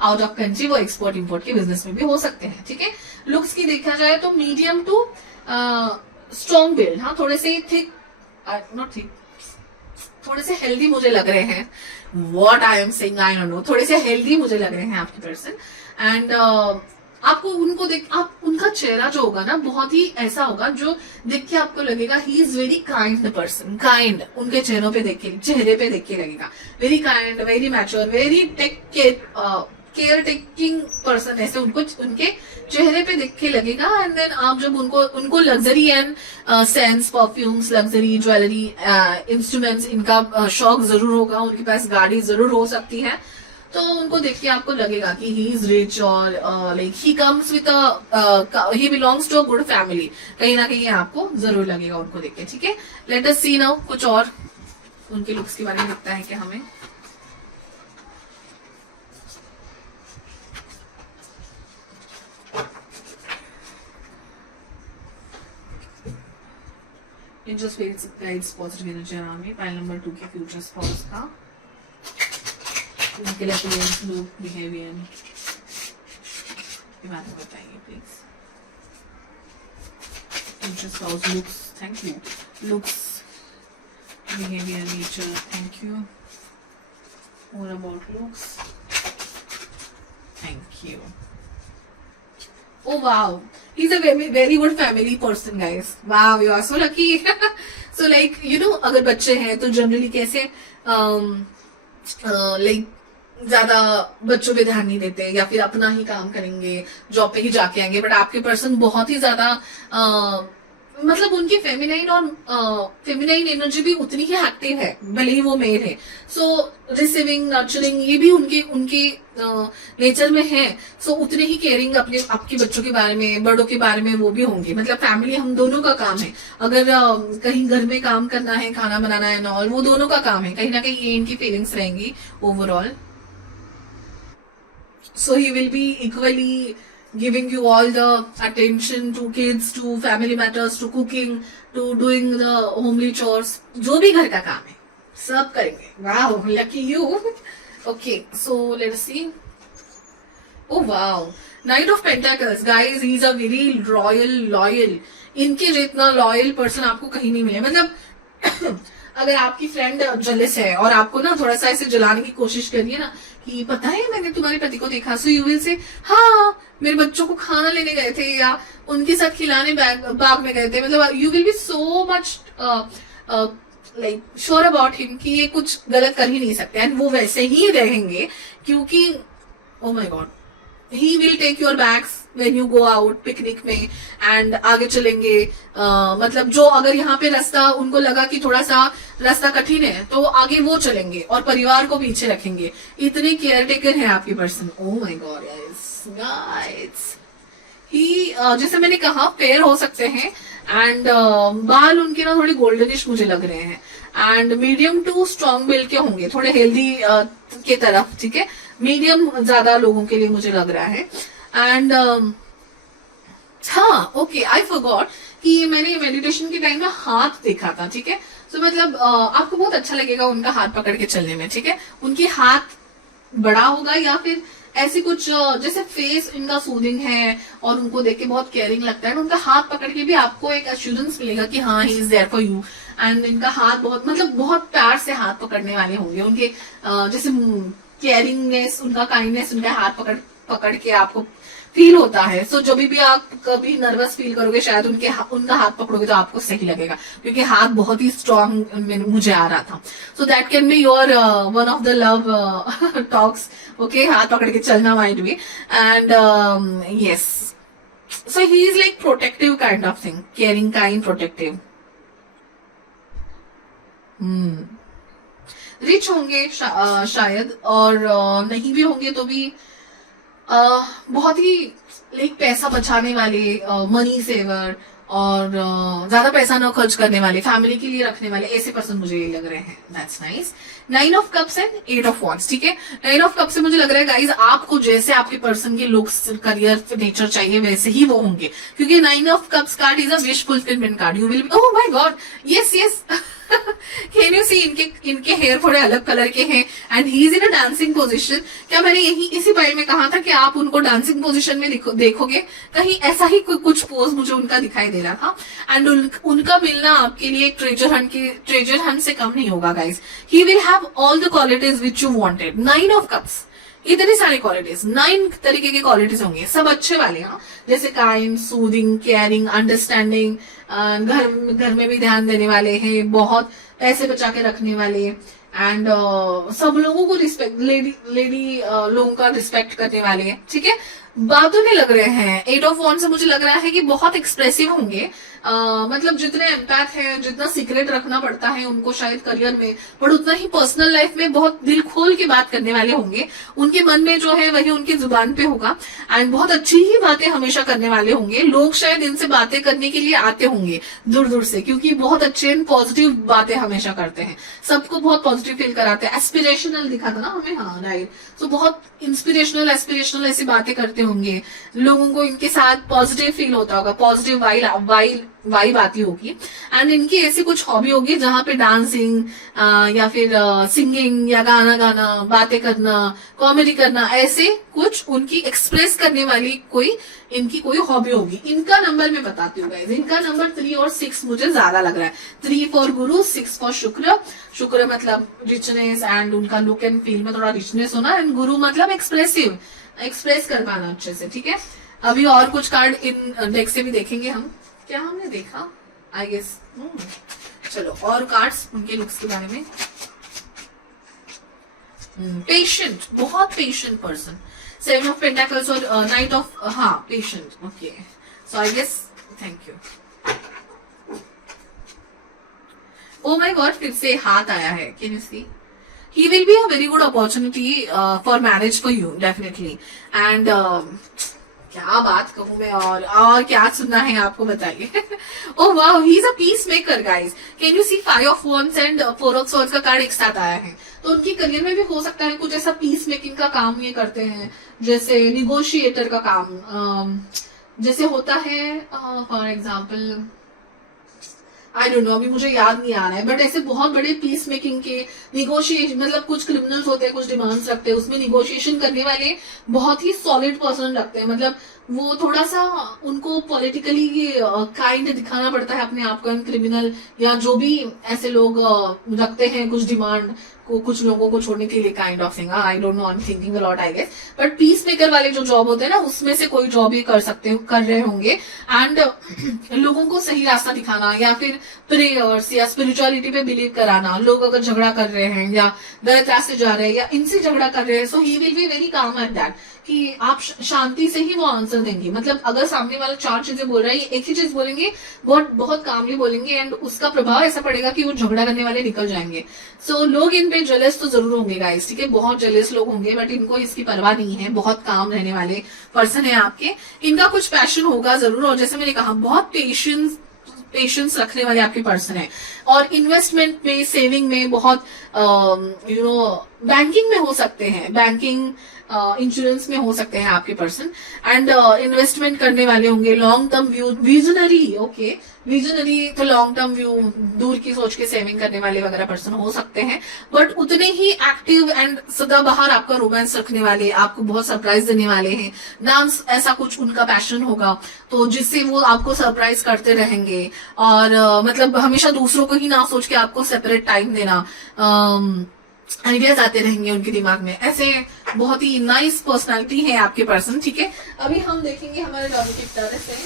आउट ऑफ कंट्री वो एक्सपोर्ट इंपोर्ट के बिजनेस में भी हो सकते हैं, ठीक है। लुक्स की देखा जाए तो मीडियम टू स्ट्रॉन्ग बिल्ड, हाँ थोड़े से थिक, नॉट थिक, थोड़े से हेल्दी मुझे लग रहे हैं, what I am saying I don't no, थोड़े से हेल्दी मुझे लग रहे हैं आपके पर्सन। एंड आपको उनको देख, आप उनका चेहरा जो होगा ना बहुत ही ऐसा होगा जो देख के आपको लगेगा ही is very kind person, kind उनके चेहरों पे देख के, चेहरे पे देख के लगेगा very kind, very mature, very take care taking person, ऐसे उनको उनके चेहरे पे देख के लगेगा। एंड देन आप जब उनको luxury and sense, perfumes, luxury jewellery, instruments, इनका शौक जरूर होगा, उनके पास गाड़ी जरूर हो सकती है, तो उनको देख के आपको लगेगा कि ही इज रिच और like he comes with he belongs to a good family, कहीं ना कहीं आपको जरूर लगेगा उनको देख के। ठीक है, लेट अस सी नाउ कुछ और उनके लुक्स के बारे में लगता है कि हमें। Angel Spirits guides positive energy around me. Pile number 2 के future spouse का उनके लिए appearance, look, behavior के बारे में बताइए please. Future spouse looks, thank you. Looks, behavior, nature, thank you. More about looks, thank you. Oh wow, he's a very very good family person, guys. Wow, you are so lucky. So like you know, अगर बच्चे हैं तो generally कैसे like ज्यादा बच्चों पे ध्यान नहीं देते या फिर अपना ही काम करेंगे, जॉब पे ही जाके आएंगे। बट आपके पर्सन बहुत ही ज्यादा मतलब उनकी फेमिनाइन और फेमिनाइन एनर्जी भी उतनी ही एक्टिव है, भले ही वो मेल है। सो रिसीविंग, नर्चरिंग, ये भी उनके नेचर में है। सो उतने ही केयरिंग अपने आपके बच्चों के बारे में, बड़ों के बारे में वो भी होंगे। मतलब फैमिली हम दोनों का काम है। अगर कहीं घर में काम करना है, खाना बनाना है ना, और वो दोनों का काम है, कहीं ना कहीं ये इनकी फीलिंग्स रहेंगी overall. So he will be equally giving you all the attention to kids, to family matters, to cooking, to doing the homely chores. जो भी घर का काम है सब करेंगे। Wow, lucky you. Okay, so let's see. Oh wow, Knight of Pentacles, guys, he's a very loyal. इनके जितना लॉयल पर्सन आपको कहीं नहीं मिले। मतलब अगर आपकी फ्रेंड जेलस है और आपको ना थोड़ा सा ऐसे जलाने की कोशिश करिए ना कि पता है मैंने तुम्हारे पति को देखा, सो यू विल से हाँ मेरे बच्चों को खाना लेने गए थे या उनके साथ खिलाने बाग में गए थे। मतलब you will B so much like sure about him कि ये कुछ गलत कर ही नहीं सकते। एंड वो वैसे ही रहेंगे क्योंकि oh my god, he will take your bags when you go out picnic में एंड आगे चलेंगे। मतलब जो अगर यहाँ पे रास्ता उनको लगा कि थोड़ा सा रास्ता कठिन है तो आगे वो चलेंगे और परिवार को पीछे रखेंगे। इतने केयर टेकर है आपकी पर्सन। Oh my god guys, he जैसे मैंने कहा फेयर हो सकते हैं एंड बाल उनके ना थोड़े गोल्डनिश मुझे लग रहे हैं and medium to strong build के होंगे, थोड़े हेल्दी के तरफ। ठीक है, मीडियम ज्यादा लोगों के लिए मुझे लग रहा है। एंड हाँ ओके, आई फॉरगॉट कि मैंने मेडिटेशन के टाइम में हाथ देखा था। ठीक है, तो मतलब आपको बहुत अच्छा लगेगा उनका हाथ पकड़ के चलने में। ठीक है, उनके हाथ बड़ा होगा या फिर ऐसी कुछ जैसे फेस इनका सूदिंग है और उनको देख के बहुत केयरिंग लगता है। उनका हाथ पकड़ के भी आपको एक एश्योरेंस मिलेगा कि हाँ he is there for you. And इनका हाथ बहुत मतलब बहुत प्यार से हाथ पकड़ने वाले होंगे। उनके जैसे केयरिंगनेस, उनका काइंडनेस उनका हाथ पकड़ के आपको फील होता है। सो जब भी आप कभी नर्वस फील करोगे शायद उनका हाथ पकड़ोगे तो आपको सही लगेगा क्योंकि हाथ बहुत ही स्ट्रॉन्ग मुझे आ रहा था। So that can be your one of the love talks. Okay, हाथ पकड़ के चलना might be. And yes, so he is like protective kind of thing, caring kind, protective. Rich होंगे शायद, और नहीं भी होंगे तो भी बहुत ही लाइक पैसा बचाने वाले, मनी सेवर और ज्यादा पैसा ना खर्च करने वाले, फैमिली के लिए रखने वाले, ऐसे पर्सन मुझे लग रहे हैं। That's nice. 9 of cups and 8 of wands. ठीक है, 9 ऑफ कप्स से मुझे लग रहा है गाइज आपको जैसे आपके पर्सन के लुक्स, करियर, नेचर चाहिए वैसे ही वो होंगे क्योंकि 9 of cups card is a wish fulfilment card. You will be, oh my god, yes yes, can you see इनके हेयर थोड़े अलग कलर के हैं and he is in a dancing position. क्या मैंने इसी पाइल में कहा था कि आप उनको डांसिंग पोजीशन में देखोगे? कहीं ऐसा ही कुछ पोज मुझे उनका दिखाई दे रहा था। एंड उनका मिलना आपके लिए एक ट्रेजर हंट से कम नहीं होगा guys. He will have all the qualities which you wanted. 9 of cups, इतनी सारी क्वालिटीज, 9 तरीके की क्वालिटीज होंगी, सब अच्छे वाले। हाँ, जैसे काइंड, सूदिंग, केयरिंग, अंडरस्टैंडिंग, घर में भी ध्यान देने वाले हैं, बहुत पैसे बचा के रखने वाले, एंड सब लोगों को रिस्पेक्ट, लेडी लोगों का रिस्पेक्ट करने वाले हैं। ठीक है, बातों में लग रहे हैं 8 ऑफ वॉन्ड्स से मुझे लग रहा है कि बहुत एक्सप्रेसिव होंगे। मतलब जितने एम्पैथ है, जितना सीक्रेट रखना पड़ता है उनको शायद करियर में, पर उतना ही पर्सनल लाइफ में बहुत दिल खोल के बात करने वाले होंगे। उनके मन में जो है वही उनकी जुबान पे होगा, एंड बहुत अच्छी ही बातें हमेशा करने वाले होंगे। लोग शायद इनसे बातें करने के लिए आते होंगे दूर दूर से, क्योंकि बहुत अच्छे एंड पॉजिटिव बातें हमेशा करते हैं, सबको बहुत पॉजिटिव फील कराते हैं। एस्पिरेशनल दिखा था ना हमें, हाँ राइट। तो बहुत इंस्पिरेशनल एस्पिरेशनल ऐसी बातें करते होंगे, लोगों को इनके साथ पॉजिटिव फील होता होगा, पॉजिटिव वाइब आती होगी। एंड इनकी ऐसी कुछ हॉबी होगी जहां पे डांसिंग या फिर सिंगिंग या गाना गाना, बातें करना, कॉमेडी करना, ऐसे कुछ उनकी एक्सप्रेस करने वाली इनकी कोई हॉबी होगी। इनका नंबर मैं बताती हूँ गाइस, इनका नंबर 3 और 6 मुझे ज्यादा लग रहा है। 3 फॉर गुरु, 6 फॉर शुक्र। शुक्र मतलब रिचनेस एंड उनका लुक एंड फील में थोड़ा रिचनेस होना, एंड गुरु मतलब एक्सप्रेस कर पाना अच्छे से। ठीक है, अभी और कुछ कार्ड इन डेक से भी देखेंगे हम। क्या हमने देखा, आई गेस चलो और कार्ड्स उनके लुक्स के बारे में। पेशेंट, बहुत पेशेंट पर्सन। 7 ऑफ पेंटाकल्स और नाइट ऑफ, हाँ patient, okay. So I guess, thank you. Oh my god, फिर से हाथ आया है, can you see? He will be a very good opportunity for marriage for you, definitely. And क्या बात कहूँ मैं, और क्या सुनना है आपको बताइए। Oh wow, he is a peace maker guys. Can you see 5 of wands and 4 of swords का कार्ड एक साथ आया है, तो उनके करियर में भी हो सकता है कुछ ऐसा पीस मेकिंग का काम ये करते हैं, जैसे निगोशिएटर का काम, जैसे होता है for example, I don't no, अभी मुझे याद नहीं आ रहा है, बट ऐसे बहुत बड़े पीस मेकिंग के निगोशिएशन, मतलब कुछ क्रिमिनल्स होते हैं, कुछ डिमांड्स रखते हैं, उसमें निगोशिएशन करने वाले बहुत ही सॉलिड पर्सन रखते हैं। मतलब वो थोड़ा सा उनको पॉलिटिकली काइंड दिखाना पड़ता है अपने आप को, क्रिमिनल या जो भी ऐसे लोग रखते हैं कुछ डिमांड को कुछ लोगों को छोड़ने के लिए, kind of thing. I don't know, I am thinking a lot I guess, but peace maker वाले जो जॉब होते हैं ना, उसमें से कोई जॉब ही कर रहे होंगे। एंड लोगों को सही रास्ता दिखाना, या फिर प्रेयर्स या स्पिरिचुअलिटी पे बिलीव कराना। लोग अगर झगड़ा कर रहे हैं या गलत रास्ते जा रहे हैं या इनसे झगड़ा कर रहे हैं, so he will be very calm at that, कि आप शांति से ही वो आंसर देंगे। मतलब अगर सामने वाला 4 चीजें बोल रहा है, एक ही चीज बोलेंगे, बहुत कामली बोलेंगे, एंड उसका प्रभाव ऐसा पड़ेगा कि वो झगड़ा करने वाले निकल जाएंगे। सो लोग इन पे जेलस तो जरूर होंगे गाइस, ठीक है, बहुत जेलस लोग होंगे, बट इनको इसकी परवाह नहीं है। बहुत काम रहने वाले पर्सन है आपके, इनका कुछ पैशन होगा जरूर, और जैसे मैंने कहा बहुत पेशेंस रखने वाले आपके पर्सन है। और इन्वेस्टमेंट में, सेविंग में बहुत बैंकिंग में हो सकते हैं, बैंकिंग इंश्योरेंस में हो सकते हैं आपके पर्सन, एंड इन्वेस्टमेंट करने वाले होंगे। Long term view, visionary, okay, visionary तो लॉन्ग टर्म व्यू, दूर की सोच के सेविंग करने वाले वगैरह पर्सन हो सकते हैं, बट उतने ही एक्टिव एंड सदाबहार आपका रोमांस रखने वाले, आपको बहुत सरप्राइज देने वाले हैं। डांस ऐसा कुछ उनका पैशन होगा, तो जिससे वो आपको सरप्राइज करते रहेंगे, और मतलब हमेशा दूसरों को ही ना सोच के आपको सेपरेट टाइम देना, आइडियाज आते रहेंगे उनके दिमाग में। ऐसे बहुत ही नाइस पर्सनालिटी है आपके पर्सन। ठीक है, अभी हम देखेंगे हमारे लॉजिक तरह से,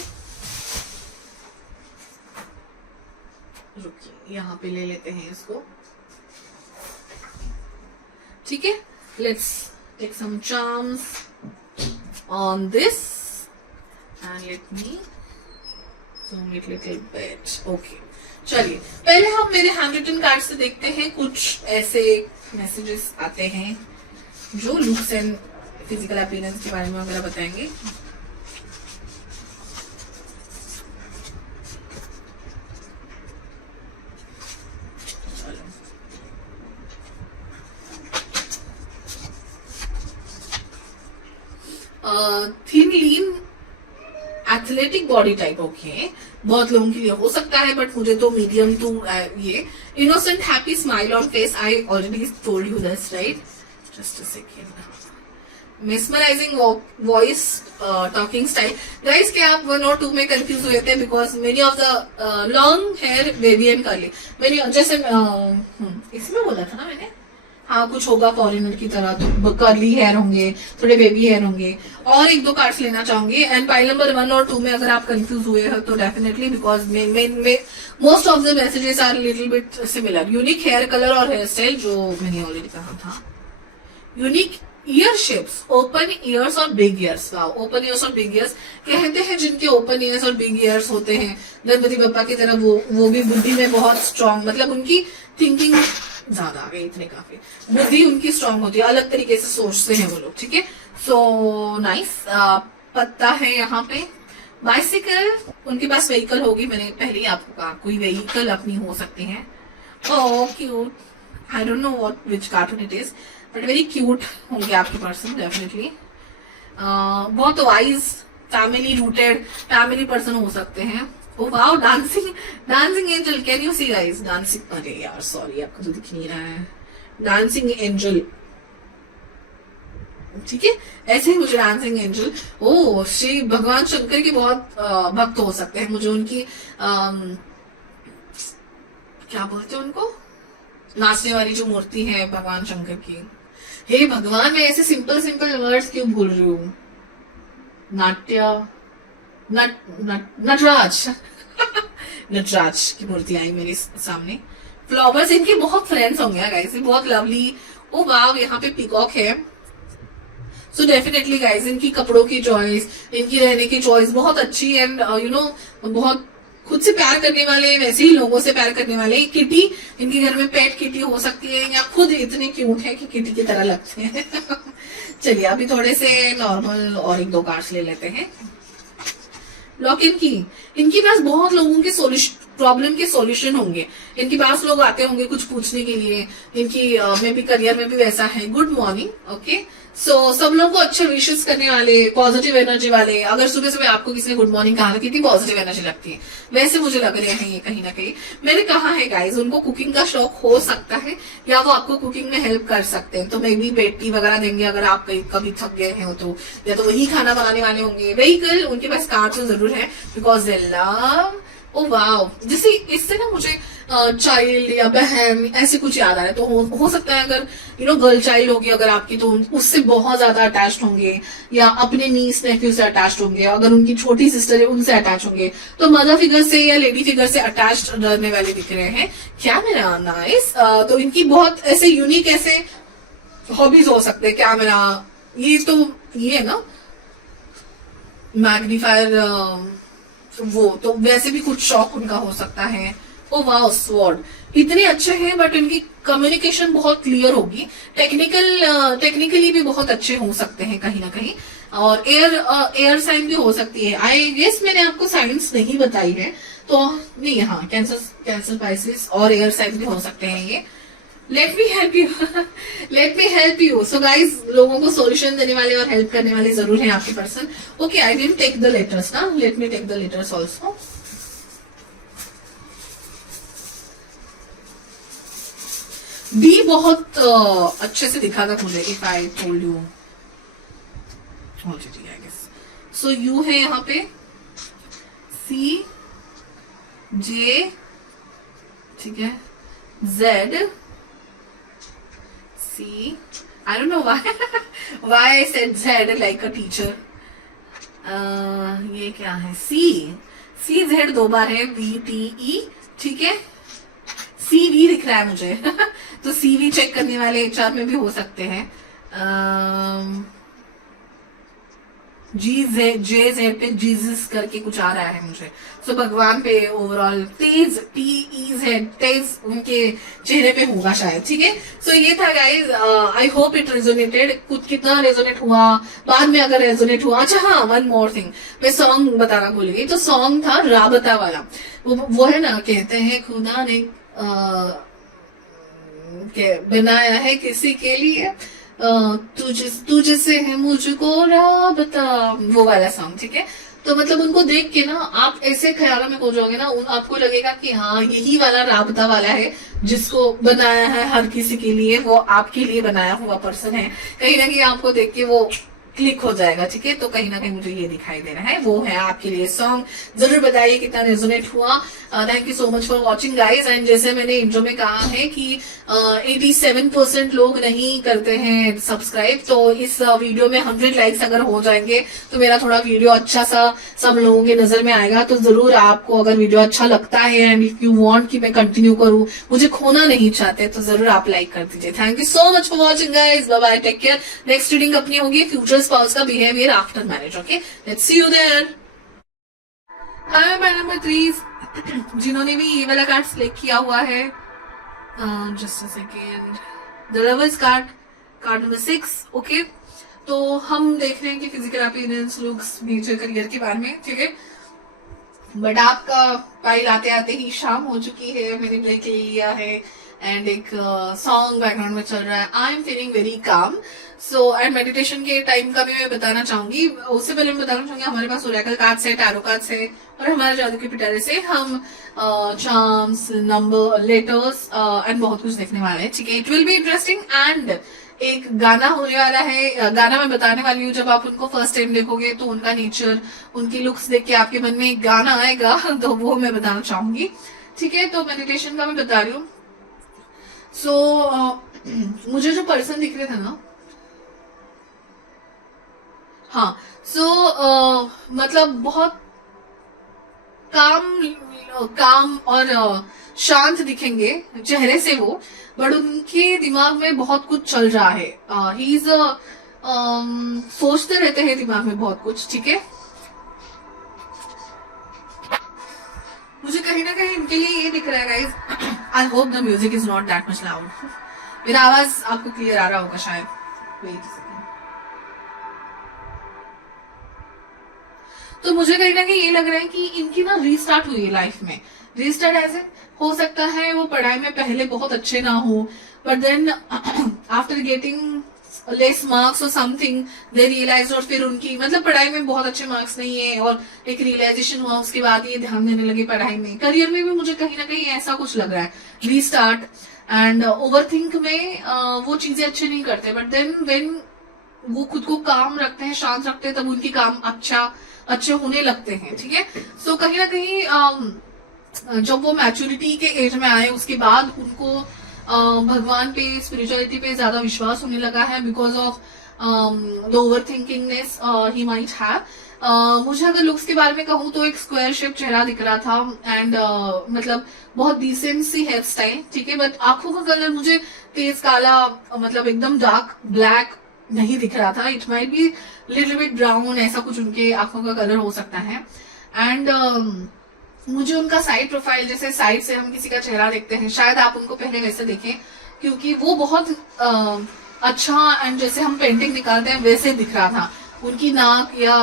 रुकिए यहाँ पे ले लेते हैं इसको। ठीक है, let's take some charms on this and let me zoom it little bit. Okay, चलिए पहले हम मेरे हैंड रिटन कार्ड से देखते हैं, कुछ ऐसे मैसेजेस आते हैं जो लुक्स एंड फिजिकल अपीयरेंस के बारे में वगैरह बताएंगे। थिन लीन एथलेटिक बॉडी टाइप, ओके, बहुत लोगों के लिए हो सकता है, बट मुझे तो मीडियम टू ये innocent happy smile on face, I already told you this right, just a second. Mesmerising voice, talking style, guys क्या आप 1 और 2 में कंफ्यूज हुए थे, because many of the long hair baby and curly, मैंने जैसे इसमें बोला था ना मैंने, हाँ कुछ होगा फॉरेनर की तरह, तो कर्ली हेयर होंगे, थोड़े बेबी हेयर होंगे। और एक दो कार्ड्स लेना चाहूंगे। एंड पाइल नंबर 1 और 2 में अगर आप कंफ्यूज हुए हो तो definitely because most of the messages are little bit similar. Unique hair colour और हेयर स्टाइल जो मैंने ऑलरेडी कहा था। Unique ear shapes, open ears और बिग ईयर्स। ओपन ईयर्स और बिग ईयर्स कहते हैं जिनके ओपन ईयर्स और बिग ईयर्स होते हैं गणपति बप्पा की तरह, वो भी बुद्धि में बहुत स्ट्रांग, मतलब उनकी थिंकिंग ज्यादा आ गई, इतने काफी बुद्धि उनकी स्ट्रांग होती है, अलग तरीके से सोचते हैं वो लोग, ठीक है। So nice. पत्ता है यहाँ पे। बाइसिकल, उनके पास व्हीकल होगी, मैंने पहले ही आपको कहा कोई व्हीकल अपनी हो सकती है। Oh cute, I don't know what which cartoon it is but very cute होंगे आपके पर्सन डेफिनेटली। बहुत wise family rooted family person हो सकते हैं। Oh wow, dancing angel, can you see guys dancing, अरे यार सॉरी आपको तो दिख नहीं रहा है, डांसिंग एंजल, ठीक है ऐसे ही मुझे डांसिंग एंजल। ओ श्री भगवान शंकर के बहुत भक्त हो सकते हैं, मुझे उनकी क्या बोलते हैं उनको, नाचने वाली जो मूर्ति है भगवान शंकर की। हे भगवान, मैं ऐसे सिंपल सिंपल वर्ड्स क्यों भूल रही हूँ। नटराज नटराज की मूर्ति आई मेरे सामने। फ्लावर्स, इनके बहुत फ्रेंड्स होंगे गाइस, बहुत लवली। ओ वाव, यहाँ पे पीकॉक है। सो डेफिनेटली गाइस, इनकी कपड़ों की चॉइस, इनकी रहने की चॉइस बहुत अच्छी एंड यू नो बहुत खुद से प्यार करने वाले, वैसे ही लोगों से प्यार करने वाले। किटी, इनके घर में पेट किटी हो सकती है या खुद इतने क्यूट है कि किटी की तरह लगते हैं। चलिए अभी थोड़े से नॉर्मल और एक दो कार्ड्स ले लेते हैं। लॉक इन की, इनके पास बहुत लोगों के प्रॉब्लम के सॉल्यूशन होंगे। इनके पास लोग आते होंगे कुछ पूछने के लिए, इनकी मे बी करियर में भी वैसा है। Good morning, okay. सो सब लोगों को अच्छे विशेष करने वाले, पॉजिटिव एनर्जी वाले। अगर सुबह सुबह आपको किसी ने गुड मॉर्निंग कहा था, कितनी पॉजिटिव एनर्जी लगती है, वैसे मुझे लग रहे हैं ये कहीं ना कहीं। मैंने कहा है गाइज, उनको कुकिंग का शौक हो सकता है या वो आपको कुकिंग में हेल्प कर सकते हैं, तो मे बी पेटी वगैरह देंगे अगर आप कभी थक गए हैं तो, या तो वही खाना बनाने वाले होंगे। व्हीकल, उनके पास कार तो जरूर है बिकॉज दे लव। ओ वाव, जैसे इससे ना मुझे चाइल्ड या बहन ऐसे कुछ याद आ रहा है। तो हो सकता है अगर यू नो गर्ल चाइल्ड होगी अगर आपकी, तो उससे बहुत ज्यादा अटैच्ड होंगे, या अपने नीस नेफ्यू से अटैच्ड होंगे। अगर उनकी छोटी सिस्टर है उनसे अटैच होंगे, तो मदर फिगर से या लेडी फिगर से अटैच्ड रहने वाले दिख रहे हैं। क्या मेरा नाइस। तो इनकी बहुत ऐसे यूनिक ऐसे हॉबीज हो सकते हैं। क्या मेरा ये है ना मैग्नीफायर, वो तो वैसे भी कुछ शौक उनका हो सकता है। ओ वाओ, स्वॉर्ड, इतने अच्छे हैं बट इनकी कम्युनिकेशन बहुत क्लियर होगी। टेक्निकली भी बहुत अच्छे हो सकते हैं कहीं ना कहीं। और एयर साइन भी हो सकती है। आई गेस मैंने आपको साइंस नहीं बताई है तो नहीं, हाँ कैंसर पाइसिस और एयर साइन भी हो सकते हैं ये। Let me help you. So guys, लोगों को सॉल्यूशन देने वाले और हेल्प करने वाले जरूर हैं आपके person. Okay, I will take the letters ना, let me take the letters also. D बहुत अच्छे से दिखा था मुझे, if I told you already I guess. So U है यहाँ पे, सी जे, ठीक है, Z, C. I don't know why I said Z like a teacher. ये क्या है? C Z 2 बार है, V T E, ठीक है। C V दिख रहा है मुझे। तो C V चेक करने वाले HR में भी हो सकते हैं। जे जेड पे जीसस करके कुछ आ रहा है मुझे। सो भगवान पे ओवरऑल तेज, TEZ, तेज उनके चेहरे पे होगा शायद, ठीक है। सो ये था guys, I hope it resonated. कुछ कितना रेजोनेट हुआ बाद में अगर रेजोनेट हुआ। अच्छा हाँ, वन मोर थिंग, मैं सॉन्ग बताना भूल गई। तो सॉन्ग था राबता वाला, वो है ना, कहते हैं खुदा ने बनाया है किसी के लिए, तुझसे है मुझको राबता, वो वाला सॉन्ग, ठीक है। तो मतलब उनको देख के ना आप ऐसे ख्यालों में खो जाओगे ना, आपको लगेगा कि हाँ यही वाला राबता वाला है जिसको बनाया है हर किसी के लिए, वो आपके लिए बनाया हुआ पर्सन है। कहीं ना कहीं आपको देख के वो क्लिक हो जाएगा, ठीक है। तो कहीं ना कहीं मुझे ये दिखाई दे रहा है, वो है आपके लिए सॉन्ग। जरूर बताइए कितना रेजोनेट हुआ। Thank you so much for watching guys. And जैसे मैंने इंट्रो में कहा है कि 87% लोग नहीं करते हैं सब्सक्राइब, तो इस वीडियो में 100 लाइक्स अगर हो जाएंगे तो मेरा थोड़ा वीडियो अच्छा सा सब लोगों के नजर में आएगा। तो जरूर आपको अगर वीडियो अच्छा लगता है एंड इफ यू वांट कि मैं कंटिन्यू करूं, मुझे खोना नहीं चाहते, तो जरूर आप लाइक कर दीजिए। Thank you so much for watching guys. Bye bye, take care. Next reading अपनी होगी फ्यूचर स्पाउस का behaviour after marriage. Okay, let's see you there. Hi bye number 3 जिन्होंने भी ये वाला कार्ड सिलेक्ट किया हुआ है, just a second, the lovers card, card number 6। Okay, तो हम देख रहे हैं कि physical appearance, looks, nature, career के बारे में, ठीक है। बट आपका फाइल आते आते ही शाम हो चुकी है, मैंने ब्रेक ले लिया है एंड एक सॉन्ग बैकग्राउंड में चल रहा है। I am feeling very calm. So and meditation के टाइम का भी मैं बताना चाहूंगी। उससे पहले मैं बताना चाहूंगी हमारे पास ओरेकल कार्ड्स है, टैरो कार्ड्स है, और हमारे जादू के पिटारे से हम चार्म्स, नंबर, लेटर्स एंड बहुत कुछ देखने वाले हैं, ठीक है। It will be interesting. And एक गाना होने वाला है, गाना मैं बताने वाली हूँ। जब आप उनको फर्स्ट टाइम देखोगे तो उनका नेचर, उनकी लुक्स देख के आपके मन में एक गाना आएगा, तो वो मैं बताना चाहूंगी, ठीक है। तो मेडिटेशन का मैं बता रही हूँ। सो मुझे जो पर्सन दिख रहे थे ना, हाँ, सो मतलब बहुत काम और शांत दिखेंगे चेहरे से वो, बट उनके दिमाग में बहुत कुछ चल रहा है। ही इज सोचते रहते हैं दिमाग में बहुत कुछ, ठीक है। मुझे कहीं ना कहीं इनके लिए ये दिख रहा है guys. I hope the music is not that much loud. मेरा आवाज आपको क्लियर आ रहा होगा शायद। वेट, तो मुझे कहीं ना कहीं ये लग रहा है कि इनकी ना रीस्टार्ट हुई है लाइफ में। रीस्टार्ट ऐसे हो सकता है वो पढ़ाई में पहले बहुत अच्छे ना हो, but then after getting less marks और समथिंग दे रियलाइज, और फिर उनकी मतलब पढ़ाई में बहुत अच्छे मार्क्स नहीं है और एक रियलाइजेशन हुआ, उसके बाद ये ध्यान देने लगे पढ़ाई में। करियर में भी मुझे कहीं ना कहीं ऐसा कुछ लग रहा है, रीस्टार्ट। एंड ओवरथिंक में वो चीजें अच्छे नहीं करते, बट देन व्हेन वो खुद को काम रखते हैं, शांत रखते हैं, तब उनकी काम अच्छे होने लगते हैं, ठीक है। सो कहीं ना कहीं जब वो मैच्योरिटी के एज में आए, उसके बाद उनको भगवान पे, स्पिरिचुअलिटी पे ज्यादा विश्वास होने लगा है, because of the over thinkingness he might have. मुझे अगर लुक्स के बारे में कहूँ तो एक स्क्वायर शेप चेहरा दिख रहा था एंड मतलब बहुत डिसेंट सी हेयर स्टाइल, ठीक है। बट आंखों का कलर मुझे तेज काला, मतलब एकदम डार्क ब्लैक नहीं दिख रहा था। It might be little bit brown, ऐसा कुछ उनके आंखों का कलर हो सकता है। एंड मुझे उनका साइड प्रोफाइल, जैसे साइड से हम किसी का चेहरा देखते हैं, शायद आप उनको पहले वैसे देखें, क्योंकि वो बहुत अच्छा एंड जैसे हम पेंटिंग निकालते हैं वैसे दिख रहा था। उनकी नाक या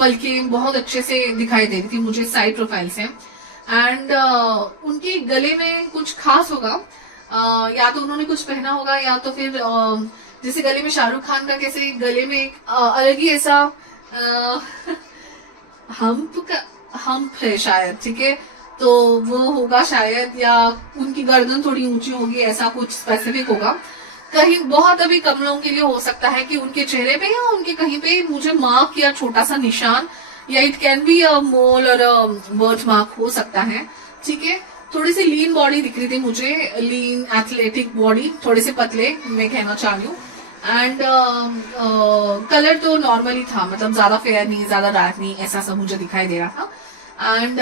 पलकें बहुत अच्छे से दिखाई दे रही थी मुझे साइड प्रोफाइल से। एंड उनके गले में कुछ खास होगा, या तो उन्होंने कुछ पहना होगा, या तो फिर जैसे गले में शाहरुख खान का कैसे गले में अलग ही ऐसा हम्प है शायद, ठीक है। तो वो होगा शायद, या उनकी गर्दन थोड़ी ऊंची होगी, ऐसा कुछ स्पेसिफिक होगा। कहीं बहुत अभी कम लोगों के लिए हो सकता है कि उनके चेहरे पे या उनके कहीं पे मुझे मार्क या छोटा सा निशान, या it can be a mole और बर्थ मार्क हो सकता है, ठीक है। थोड़ी सी लीन बॉडी दिख रही थी मुझे, लीन एथलेटिक बॉडी, थोड़े से पतले मैं कहना चाह रही हूँ। एंड कलर तो नॉर्मली था, मतलब ज्यादा फेयर नहीं, ज्यादा डार्क नहीं, ऐसा सब मुझे दिखाई दे रहा था। एंड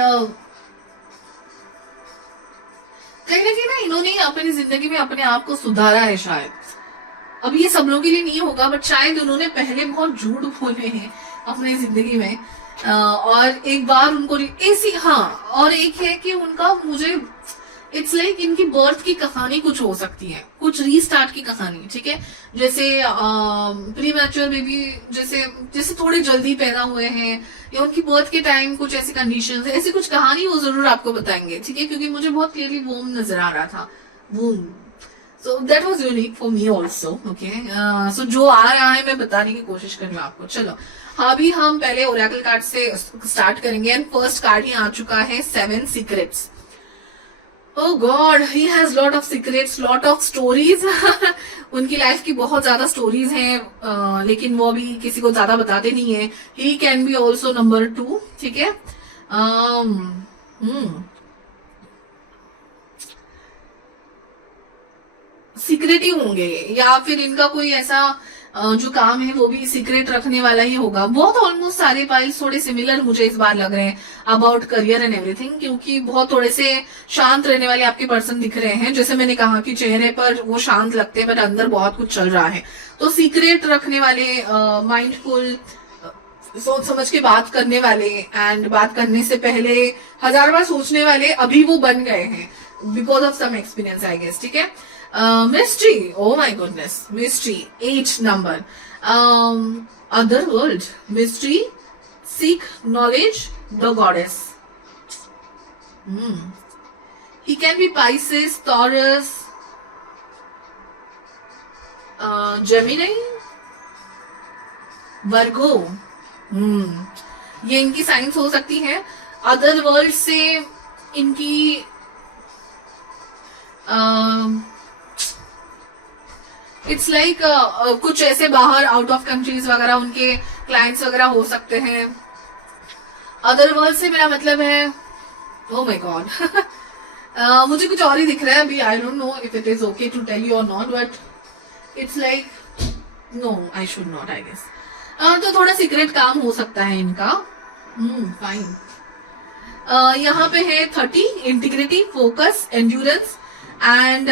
कहीं ना कहीं ना इन्होंने अपनी जिंदगी में अपने आप को सुधारा है शायद। अब ये सब लोगों के लिए नहीं होगा, बट शायद उन्होंने पहले बहुत झूठ बोले हैं अपनी जिंदगी में, और एक बार उनको ऐसी, हाँ, और एक है कि उनका मुझे इट्स लाइक इनकी बर्थ की कहानी कुछ हो सकती है, कुछ रीस्टार्ट की कहानी, ठीक है। जैसे प्री मैच्योर बेबी, जैसे थोड़े जल्दी पैदा हुए हैं, या उनकी बर्थ के टाइम कुछ ऐसी कंडीशंस, ऐसी कुछ कहानी वो जरूर आपको बताएंगे, ठीक है। क्योंकि मुझे बहुत क्लियरली वूम नजर आ रहा था, वूम। So that was unique for me also, okay. So जो आ रहा है मैं बताने की कोशिश कर रही हूँ आपको। चलो, अभी हम पहले ओरेकल कार्ड से स्टार्ट करेंगे एंड फर्स्ट कार्ड ही आ चुका है 7 secrets. Oh God, he has lot of secrets, lot of stories. उनकी लाइफ की बहुत ज्यादा स्टोरीज हैं, लेकिन वो अभी किसी को ज्यादा बताते नहीं है. ही कैन बी ऑल्सो नंबर 2. ठीक है. सीक्रेटिव होंगे, या फिर इनका कोई ऐसा जो काम है वो भी सीक्रेट रखने वाला ही होगा. बहुत ऑलमोस्ट सारे फाइल्स थोड़े सिमिलर मुझे इस बार लग रहे हैं अबाउट करियर एंड एवरीथिंग, क्योंकि बहुत थोड़े से शांत रहने वाले आपके पर्सन दिख रहे हैं. जैसे मैंने कहा कि चेहरे पर वो शांत लगते हैं बट अंदर बहुत कुछ चल रहा है. तो सीक्रेट रखने वाले, माइंडफुल, सोच समझ के बात करने वाले, एंड बात करने से पहले 1000 बार सोचने वाले अभी वो बन गए हैं because of some experience I guess. ठीक है. Mystery, oh my goodness, mystery, 8 number. Other world, mystery, seek knowledge, the goddess. He can be Pisces, Taurus, Gemini, Virgo. ये इनकी साइंस हो सकती है. अदर वर्ल्ड से इनकी इट्स लाइक कुछ ऐसे बाहर आउट ऑफ कंट्रीज वगैरह उनके क्लाइंट्स वगैरह हो सकते हैं. अदर वर्ल्ड से मेरा मतलब है, ओ माय गॉड, मुझे कुछ और ही दिख रहा है अभी. I don't know if it is okay to tell you और not, but it's like no, I should not I guess. तो थोड़ा सीक्रेट काम हो सकता है इनका. फाइन. यहाँ पे है 30, integrity, focus, endurance and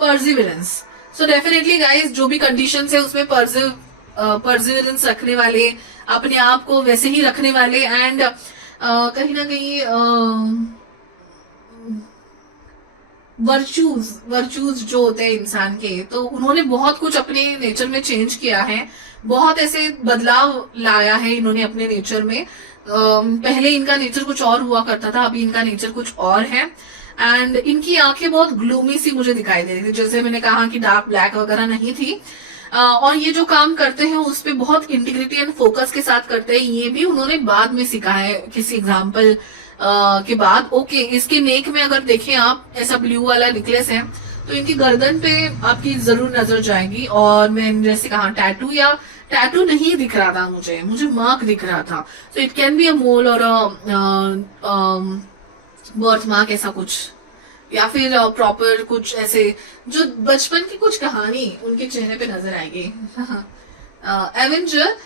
perseverance. So definitely guys, जो भी कंडीशंस है उसमें परसिवरेंस रखने वाले, अपने आप को वैसे ही रखने वाले, एंड कहीं ना कहीं वर्चूज जो होते हैं इंसान के, तो उन्होंने बहुत कुछ अपने नेचर में चेंज किया है. बहुत ऐसे बदलाव लाया है इन्होंने अपने नेचर में. पहले इनका नेचर कुछ और हुआ करता था, अभी इनका नेचर कुछ और है. एंड इनकी आंखें बहुत ग्लूमी सी मुझे दिखाई दे रही थी, जैसे मैंने कहा कि डार्क ब्लैक वगैरह नहीं थी. और ये जो काम करते हैं उस पे बहुत इंटीग्रिटी एंड फोकस के साथ करते हैं. ये भी उन्होंने बाद में सीखा है किसी एग्जाम्पल के बाद. ओके, इसके नेक में अगर देखें आप, ऐसा ब्लू वाला नेकलेस है, तो इनकी गर्दन पे आपकी जरूर नजर जाएगी. और मैंने जैसे कहा टैटू, या टैटू नहीं दिख रहा था मुझे मार्क दिख रहा था. So it can be a mole और बर्थ मार्क, ऐसा कुछ, या फिर प्रॉपर कुछ ऐसे जो बचपन की कुछ कहानी उनके चेहरे पे नजर आएगी. Avenger,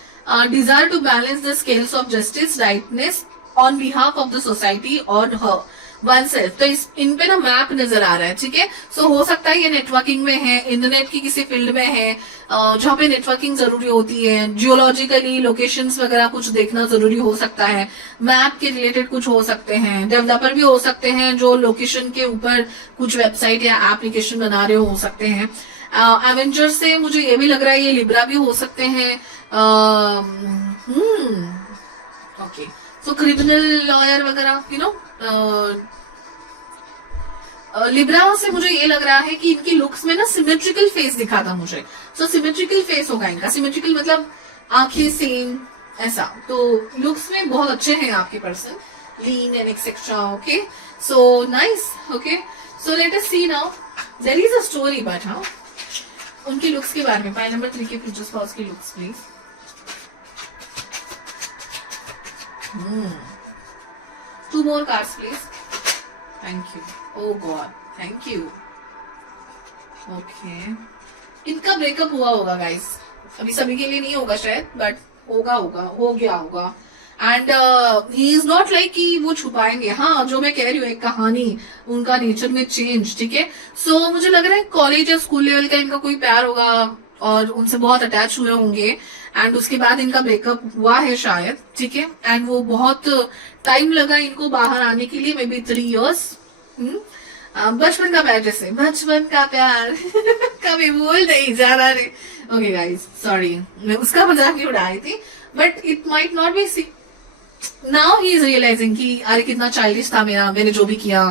desire to balance the scales of justice, rightness on behalf of the society और हर वन सेल्फ. तो इन पे ना मैप नजर आ रहा है. ठीक है. सो हो सकता है ये नेटवर्किंग में है, इंटरनेट की किसी फील्ड में है जहाँ पे नेटवर्किंग जरूरी होती है. जियोलॉजिकली लोकेशंस वगैरह कुछ देखना जरूरी हो सकता है. मैप के रिलेटेड कुछ हो सकते हैं. डेवलपर भी हो सकते हैं जो लोकेशन के ऊपर कुछ वेबसाइट या एप्लीकेशन बना रहे हो सकते हैं. एवेंजर से मुझे ये भी लग रहा है ये लिब्रा भी हो सकते हैं. ओके, सो क्रिमिनल लॉयर वगैरह, यू नो. लिब्रा से मुझे ये लग रहा है कि इनकी लुक्स में ना सिमेट्रिकल फेस दिखा था मुझे. सो सिमेट्रिकल फेस होगा इनका. सिमेट्रिकल मतलब आंखें सेम, ऐसा. तो लुक्स में बहुत अच्छे हैं आपके person, lean and etcetera. Okay, so nice. Okay, so let us see now. There is a story, but हाँ, उनकी लुक्स के बारे में. पाइल नंबर 3 के फ्यूचर स्पाउस की looks please. Two more cards, please. Thank you. Oh God, thank you. Okay. इनका breakup हुआ होगा गाइस. अभी सभी के लिए नहीं होगा शायद, बट हो गया होगा. And he is not like कि वो छुपाएंगे. हाँ, जो मैं कह रही हूँ एक कहानी, उनका नेचर में चेंज. ठीक है. सो मुझे लग रहा है कॉलेज या स्कूल लेवल का इनका कोई प्यार होगा और उनसे बहुत अटैच हुए होंगे. एंड उसके बाद इनका ब्रेकअप हुआ है शायद. ठीक है. एंड वो बहुत टाइम लगा इनको बाहर आने के लिए, मे बी 3 years. बचपन का प्यार, जैसे बचपन का प्यार कभी भूल नहीं जाना रे. ओके गाइस, सॉरी, मैं उसका मजाक नहीं उड़ा रही थी, but it might not be. Now he is realising कि अरे कितना चाइल्डिश था मैंने जो भी किया.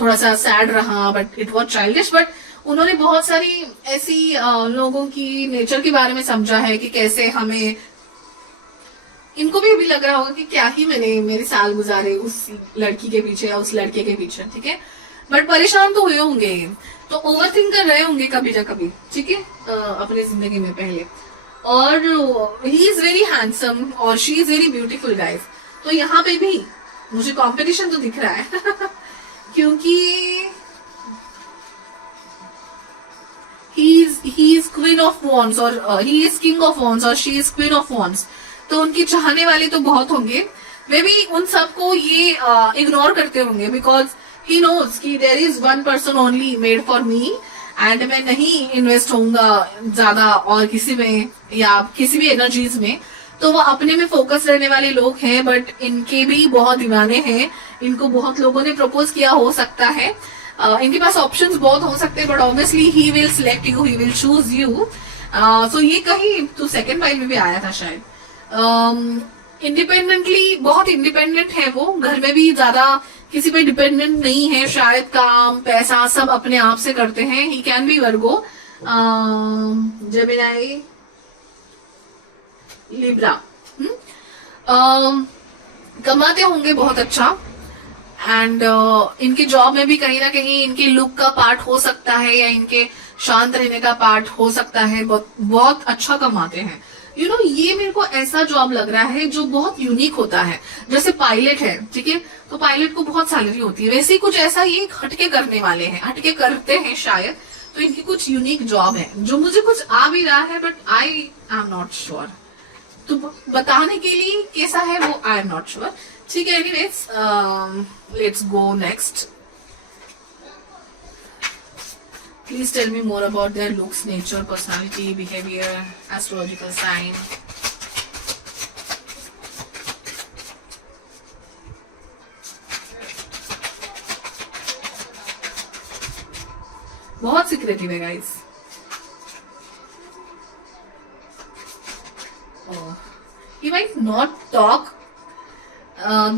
थोड़ा सा सैड रहा, but it was childish. But उन्होंने बहुत सारी ऐसी लोगों की नेचर के बारे में समझा है कि कैसे हमें इनको भी अभी लग रहा होगा कि क्या ही मैंने मेरे साल गुजारे उस लड़की के पीछे या उस लड़के के पीछे, ठीक है। बट परेशान तो हुए होंगे, तो ओवर थिंक कर रहे होंगे कभी ना कभी, ठीक है, अपनी जिंदगी में पहले। और ही इज वेरी हैंडसम और she is very beautiful guys. तो यहाँ पे भी मुझे कंपटीशन तो दिख रहा है क्योंकि he is queen of wands और he is king of wands और she is queen of wands। तो उनकी चाहने वाले तो बहुत होंगे, वे भी उन सबको ये इग्नोर करते होंगे बिकॉज ही नोज कि there is one person only made for me and मैं नहीं इन्वेस्ट होऊंगा ज्यादा और किसी में या किसी भी एनर्जीज में। तो वो अपने में फोकस रहने वाले लोग हैं, बट इनके भी बहुत दीवाने हैं, इनको बहुत लोगों ने प्रपोज किया हो सकता है, इनके पास ऑप्शंस बहुत हो सकते हैं, but obviously he will select you, he will choose you. So ये कहीं तो सेकंड पाइल में भी आया था शायद। इंडिपेंडेंटली बहुत इंडिपेंडेंट है वो, घर में भी ज्यादा किसी पे डिपेंडेंट नहीं है, शायद काम पैसा सब अपने आप से करते हैं। He can B Virgo, Gemini, Libra. कमाते होंगे बहुत अच्छा एंड इनके जॉब में भी कहीं ना कहीं इनके लुक का पार्ट हो सकता है या इनके शांत रहने का पार्ट हो सकता है, बहुत अच्छा कमाते हैं। यू नो ये मेरे को ऐसा जॉब लग रहा है जो बहुत यूनिक होता है, जैसे पायलट है, ठीक है, तो पायलट को बहुत सैलरी होती है, वैसे ही कुछ ऐसा ये हटके करने वाले हैं, हटके करते हैं शायद। तो इनकी कुछ यूनिक जॉब है जो मुझे कुछ आ भी रहा है, but I am not sure. तो बताने के लिए कैसा है वो आई एम नॉट श्योर, ठीक है। Anyways let's go next. Please tell me more about their looks, nature, personality, behavior, astrological sign. बहुत सिक्रेटिव है guys. He might not talk.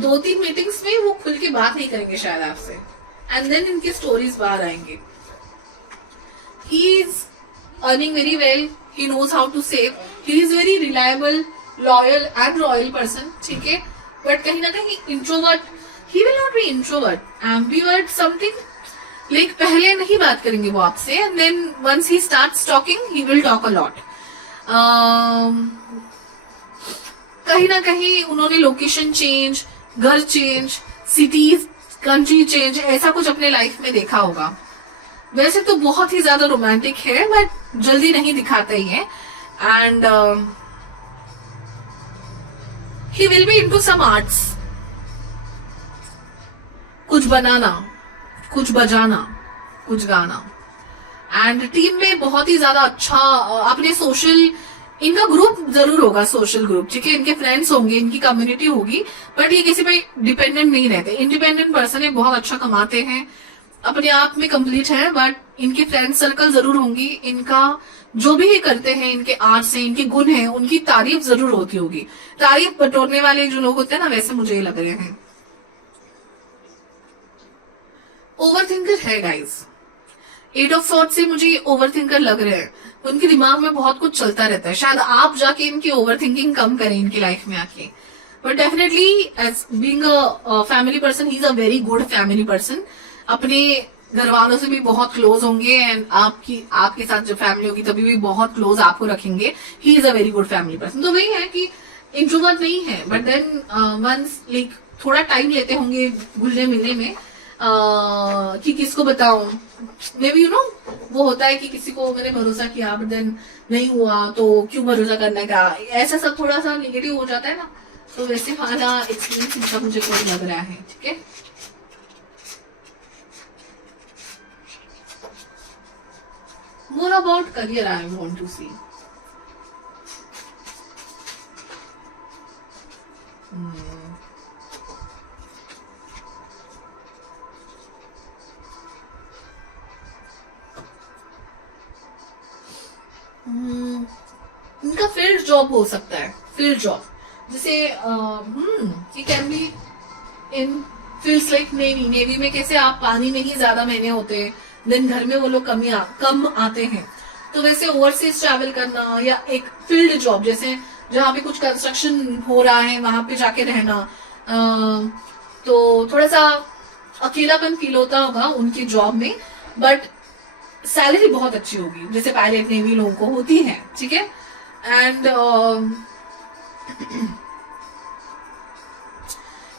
2-3 meetings में वो खुल के बात नहीं करेंगे शायद आपसे, एंड देन इनकी स्टोरीज बाहर आएंगे। He is earning very well. He knows how to save. He is very reliable, loyal and royal person. ठीक है, but कहीं ना कहीं introvert. He will not be introvert. Ambivert something. Like पहले नहीं बात करेंगे वो आपसे, and then once he starts talking, he will talk a lot. कहीं ना कहीं उन्होंने लोकेशन चेंज, घर चेंज, सिटीज, कंट्री चेंज, ऐसा कुछ अपने लाइफ में देखा होगा। वैसे तो बहुत ही ज्यादा रोमांटिक है, बट जल्दी नहीं दिखाते ही है। And he will be into some arts, कुछ बनाना, कुछ बजाना, कुछ गाना। एंड टीम में बहुत ही ज्यादा अच्छा अपने सोशल, इनका ग्रुप जरूर होगा, सोशल ग्रुप, ठीक है, इनके फ्रेंड्स होंगे, इनकी कम्युनिटी होगी, बट ये किसी पे डिपेंडेंट नहीं रहते। इंडिपेंडेंट पर्सन है, बहुत अच्छा कमाते हैं, अपने आप में कंप्लीट है, बट इनके फ्रेंड सर्कल जरूर होंगी। इनका जो भी ये करते हैं, इनके आर्ट से, इनके गुण हैं, उनकी तारीफ जरूर होती होगी। तारीफ बटोरने वाले जो लोग होते हैं ना, वैसे मुझे ये लग रहे हैं। ओवरथिंकर है गाइस, 8 ऑफ सॉर्ड्स से मुझे ओवरथिंकर लग रहे हैं। उनके दिमाग में बहुत कुछ चलता रहता है, शायद आप जाके इनकी ओवरथिंकिंग कम करें इनकी लाइफ में आके। But definitely as being a family person, he is a very good family person. अपने घर वालों से भी बहुत क्लोज होंगे, एंड आपके साथ जब फैमिली होगी तभी भी बहुत क्लोज आपको रखेंगे। ही is a very good family person. तो वही है कि इंट्रोवर्ट नहीं है, बट देन वंस लाइक थोड़ा टाइम लेते होंगे घुलने मिलने में, कि किसको बताऊं, मे बी यू नो वो होता है कि किसी को मैंने भरोसा किया बट देन नहीं हुआ, तो क्यों भरोसा करने का, ऐसा सब थोड़ा सा निगेटिव हो जाता है ना। तो वैसे वाला एक्सपीरियंस इनका मुझे कोई लग रहा है, ठीक है। More about career I want to see. इनका फील्ड जॉब हो सकता है, फील्ड जॉब जैसे ही can be in fields like navy. Navy में कैसे आप पानी में ही ज्यादा महीने होते हैं, दिन घर में वो लोग कम आते हैं, तो वैसे ओवरसीज ट्रैवल करना या एक फील्ड जॉब जैसे जहाँ पे कुछ कंस्ट्रक्शन हो रहा है वहां पे जाके रहना, तो थोड़ा सा अकेलापन फील होता होगा उनकी जॉब में, बट सैलरी बहुत अच्छी होगी जैसे पायलट नेवी लोगों को होती है, ठीक है। And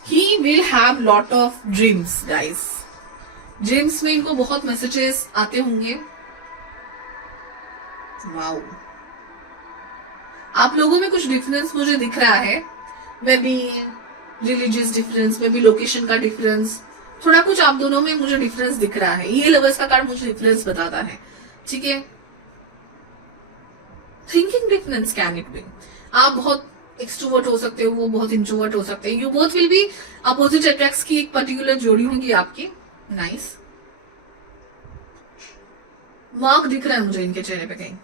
he will have lot of dreams guys, dreams में इनको बहुत मैसेजेस आते होंगे। वाओ, आप लोगों में कुछ डिफरेंस मुझे दिख रहा है, may be religious difference, may be location का डिफरेंस, थोड़ा कुछ आप दोनों में मुझे डिफरेंस दिख रहा है। ये लवर्स का कार्ड मुझे डिफरेंस बताता है, ठीक है। Thinking difference can it be, आप बहुत एक्सट्रोवर्ट हो सकते हो, वो बहुत इंट्रोवर्ट हो सकते हैं। You both will be opposite attracts की एक पर्टिकुलर जोड़ी होगी आपकी। नाइस, मार्क दिख रहा है मुझे इनके चेहरे पे कहीं,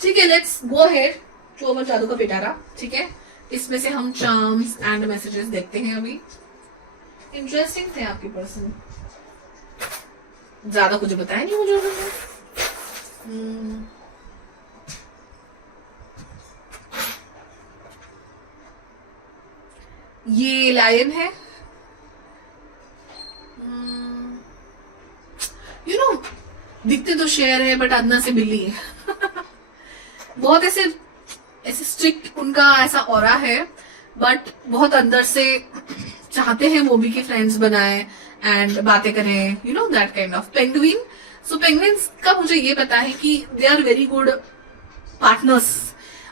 ठीक है। Let's go ahead to our जादू का पिटारा, ठीक है। इसमें से हम चार्म्स एंड मैसेजेस देखते हैं अभी। इंटरेस्टिंग थे आपके पर्सन, ज्यादा कुछ बताया नहीं मुझे उन्होंने। ये लायन है, यू नो दिखते तो शेर है बट अंदर से बिल्ली है। बहुत ऐसे स्ट्रिक्ट उनका ऐसा ऑरा है, बट बहुत अंदर से चाहते हैं वो भी कि फ्रेंड्स बनाए एंड बातें करें, you know that kind of. Penguin, so penguins का मुझे ये पता है कि they are very good partners,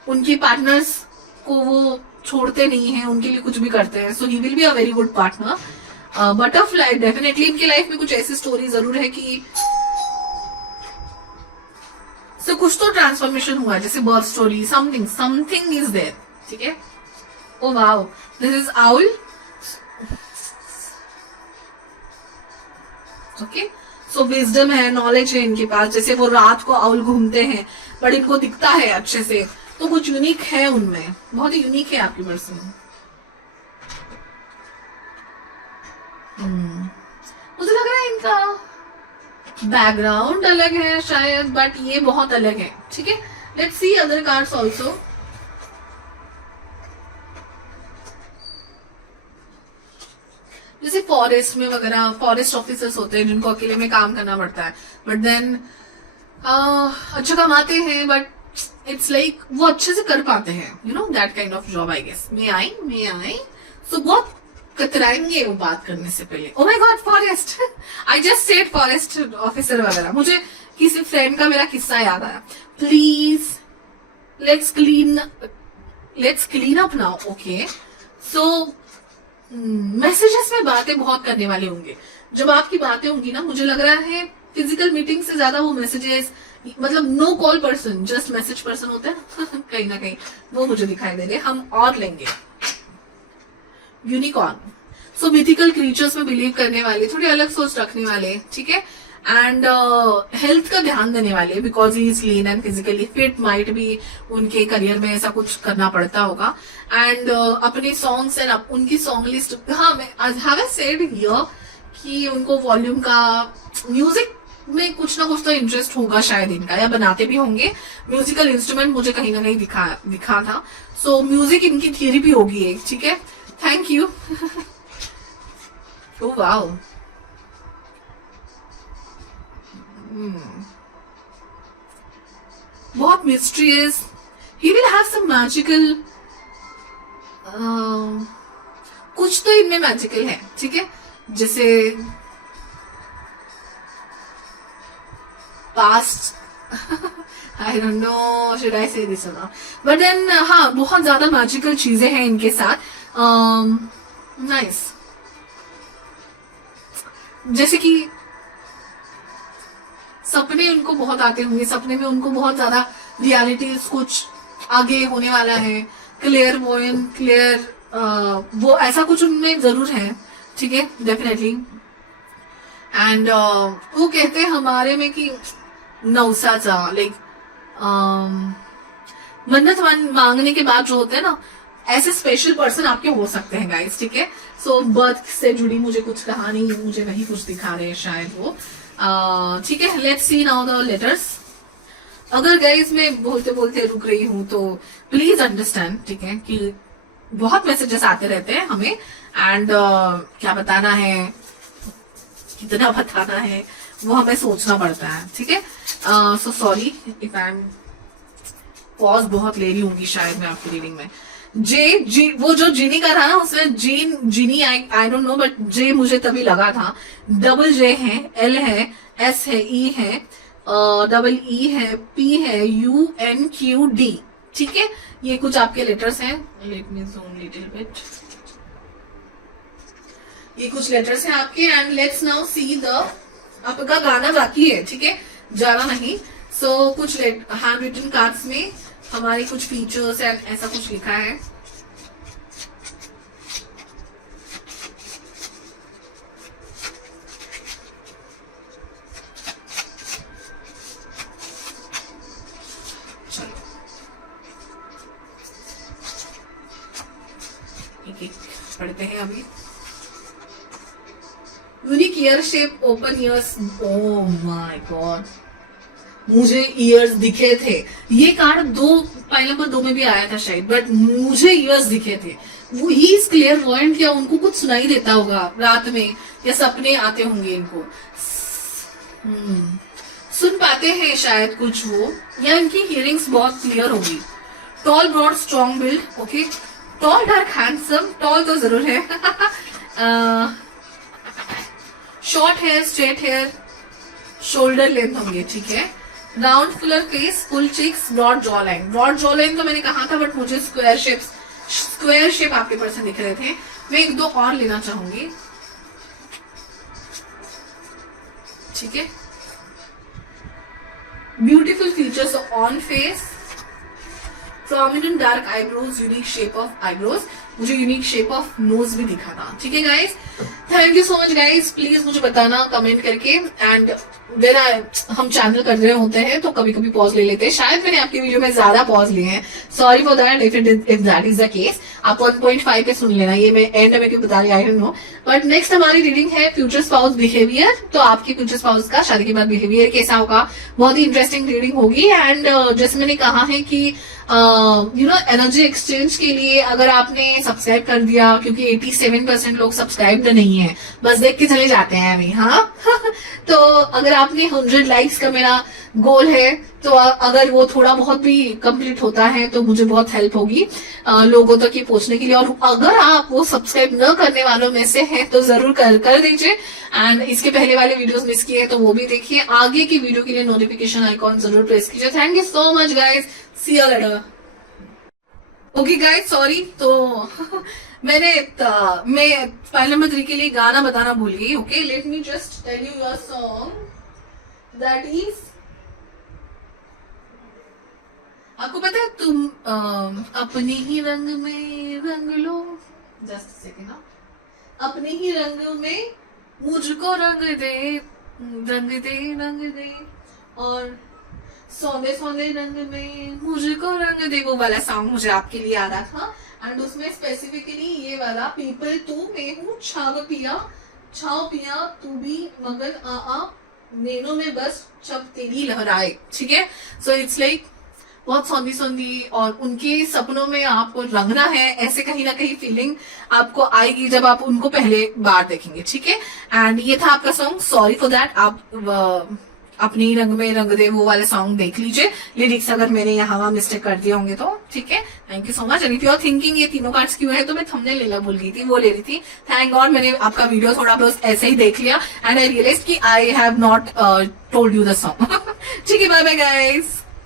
उनके पार्टनर्स को वो छोड़ते नहीं है, उनके लिए कुछ भी करते हैं। So he will be a very good partner. Butterfly, definitely इनके लाइफ में कुछ ऐसी स्टोरी जरूर है कि so, कुछ तो ट्रांसफॉर्मेशन हुआ, जैसे birth story, something is there, ठीक है। Oh wow, this is owl, okay. So wisdom है, नॉलेज है इनके पास। जैसे वो रात को आउल घूमते हैं बट इनको दिखता है अच्छे से, तो कुछ यूनिक है उनमें, बहुत ही यूनिक है आपकी पर्सन। मुझे लग रहा है इनका बैकग्राउंड अलग है शायद, बट ये बहुत अलग है, ठीक है। Let's see other cards also. जैसे फॉरेस्ट में वगैरह फॉरेस्ट ऑफिसर्स होते हैं जिनको अकेले में काम करना पड़ता है, बट देन अच्छा कमाते हैं, बट इट्स लाइक वो अच्छे से कर पाते हैं, you know that kind of job I guess. May I so बहुत कतराएंगे वो बात करने से पहले। Oh my god, forest, I just said forest officer वगैरह। मुझे किसी फ्रेंड का मेरा किस्सा याद आया। Please let's clean up now, okay. So messages में बातें बहुत करने वाले होंगे। जब आपकी बातें होंगी ना, मुझे लग रहा है फिजिकल मीटिंग से ज्यादा वो मैसेजेस, मतलब no call person, just message person होते हैं कहीं ना कहीं, वो मुझे दिखाई दे रहे। हम और लेंगे यूनिकॉर्न, सो मिथिकल क्रीचर्स में बिलीव करने वाले, थोड़ी अलग सोच रखने वाले, ठीक है। एंड हेल्थ का ध्यान देने वाले, because he is lean and physically fit, might भी उनके करियर में ऐसा कुछ करना पड़ता होगा। एंड अपने सॉन्ग्स एंड उनकी सॉन्ग लिस्ट, हाँ मैं हैव सेड हियर कि उनको वॉल्यूम का, म्यूजिक में कुछ ना कुछ तो इंटरेस्ट होगा शायद इनका, या बनाते भी होंगे। म्यूजिकल इंस्ट्रूमेंट मुझे कहीं ना कहीं दिखा था। सो म्यूजिक इनकी थियरी भी होगी एक, ठीक है। Thank you. ओह वाओ, बहुत mysterious, he will have some magical, कुछ तो इनमें मैजिकल है, ठीक है। जैसे past, I don't know should I say this और नॉट, बट देन हाँ बहुत ज्यादा मैजिकल चीजें हैं इनके साथ। नाइस, जैसे कि सपने उनको बहुत आते होंगे, सपने में उनको बहुत ज्यादा रियलिटी कुछ आगे होने वाला है, क्लियर वोयन, क्लियर वो ऐसा कुछ उनमें जरूर है, ठीक है, डेफिनेटली। एंड वो कहते हैं हमारे में कि नौसाचा, लाइक मन्नत मांगने के बाद जो होते हैं ना, ऐसे स्पेशल पर्सन आपके हो सकते हैं गाइस, ठीक है। सो बर्थ से जुड़ी मुझे कुछ कहानी, मुझे वही कुछ दिखा रहे हैं शायद वो, ठीक है। Let's see now the letters. अगर गाइस मैं बोलते बोलते रुक रही हूँ तो प्लीज अंडरस्टैंड, ठीक है, कि बहुत मैसेजेस आते रहते हैं हमें एंड क्या बताना है, कितना बताना है, वो हमें सोचना पड़ता है, ठीक है। So sorry if I am pause बहुत ले रही हूँ शायद मैं आपकी रीडिंग में। वो जो जीनी का था ना, उसमें जीनी आई डोंट नो, बट जे मुझे तभी लगा था। डबल जे है, एल है, एस है, ई है, डबल ई है, पी है, यू एन क्यू डी, ठीक है। ये कुछ आपके लेटर्स हैं। Let me zoom little bit. ये कुछ लेटर्स हैं आपके and let's now see the, आपका गाना बाकी है, ठीक है, जाना नहीं। सो कुछ हैंड रिटन कार्ड्स में हमारी कुछ फीचर्स एंड ऐसा कुछ लिखा है। एक पढ़ते हैं अभी। Unique year shape, open years. Oh my God, मुझे ईयर्स दिखे थे। ये कार्ड फाइल नंबर 2 में भी आया था शायद, बट मुझे ईयर्स दिखे थे। वो ही इज क्लियरवॉयंट, क्या उनको कुछ सुनाई देता होगा रात में, या सपने आते होंगे इनको, सुन पाते हैं शायद कुछ वो, या इनकी हियरिंग्स बहुत क्लियर होगी। Tall broad strong build, okay, tall dark handsome, tall तो जरूर है। Short hair, straight hair, shoulder length होंगे, ठीक है। Round fuller face, full cheeks, broad jaw line. Broad jaw line तो मैंने कहा था, बट मुझे स्क्वायर शेप आपके पर्सन दिख रहे थे। मैं एक दो और लेना चाहूंगी, ठीक है। Beautiful features on face, prominent dark eyebrows, unique shape of eyebrows, मुझे यूनिक शेप ऑफ नोज भी दिखा था, ठीक है guys. Thank you so much guys, please मुझे बताना कमेंट करके। एंड मेरा हम चैनल कर रहे होते हैं तो कभी कभी पॉज ले लेते हैं, शायद मैंने आपकी वीडियो में ज्यादा पॉज लिए हैं, sorry for that if that is the case. आप 1.5 पे सुन लेना, ये मैं एंड में क्यों बता रही, आई डोंट नो। बट नेक्स्ट हमारी रीडिंग है फ्यूचर स्पाउस बिहेवियर। तो आपके फ्यूचर स्पाउस का शादी के बाद बिहेवियर कैसा होगा, बहुत ही इंटरेस्टिंग रीडिंग होगी। एंड जैसे मैंने कहा है कि यू नो एनर्जी एक्सचेंज के लिए अगर आपने सब्सक्राइब कर दिया, क्योंकि 87% लोग सब्सक्राइब नहीं है, बस देख के चले जाते हैं अभी, हाँ। तो अगर आपने 100 लाइक्स का मेरा गोल है, तो अगर वो थोड़ा बहुत भी कंप्लीट होता है तो मुझे बहुत हेल्प होगी लोगों तक ये पहुंचने के लिए। और अगर आप वो सब्सक्राइब न करने वालों में से हैं तो जरूर कर दीजिए। एंड इसके पहले वाले वीडियोस मिस किए तो वो भी देखिए। आगे की वीडियो के लिए नोटिफिकेशन आइकॉन जरूर प्रेस कीजिए। Thank you so much guys, see you later. Okay guys, sorry, तो मैं फाइल नंबर 3 के लिए गाना बताना भूल गई। Okay, let me just tell you your song that is, आपको पता है तुम अपने ही रंग में रंग लो, जस्ट सेकेंड ना, अपने ही रंग में मुझको रंग दे, रंग दे रंग दे, और सौंदे सौंदे रंग में मुझको रंग दे, वो वाला सॉन्ग मुझे आपके लिए आ रहा था। एंड उसमें स्पेसिफिकली ये वाला, पीपल तू मैं हूँ छाव पिया तू भी मगन आ नैनों में बस जब तेरी लहराए, ठीक है। सो इट्स लाइक बहुत सौंधी सौंधी, और उनके सपनों में आपको रंगना है, ऐसे कहीं ना कहीं फीलिंग आपको आएगी जब आप उनको पहले बार देखेंगे, ठीक है। एंड ये था आपका सॉन्ग, सॉरी फॉर दैट। आप अपने ही रंग में रंग दे वो वाले सॉन्ग देख लीजिए, लिरिक्स अगर मैंने यहाँ मिस्टेक कर दिए होंगे तो, ठीक है। Thank you so much. And if you are thinking ये तीनों कार्ड्स क्यों है, तो मैं थंबनेल लेना भूल गई थी, वो ले रही थी। थैंक गॉड मैंने आपका वीडियो थोड़ा बहुत ऐसे ही देख लिया एंड आई रियलाइज कि I have not told you the song. ठीक है, बाय बाय गाइस।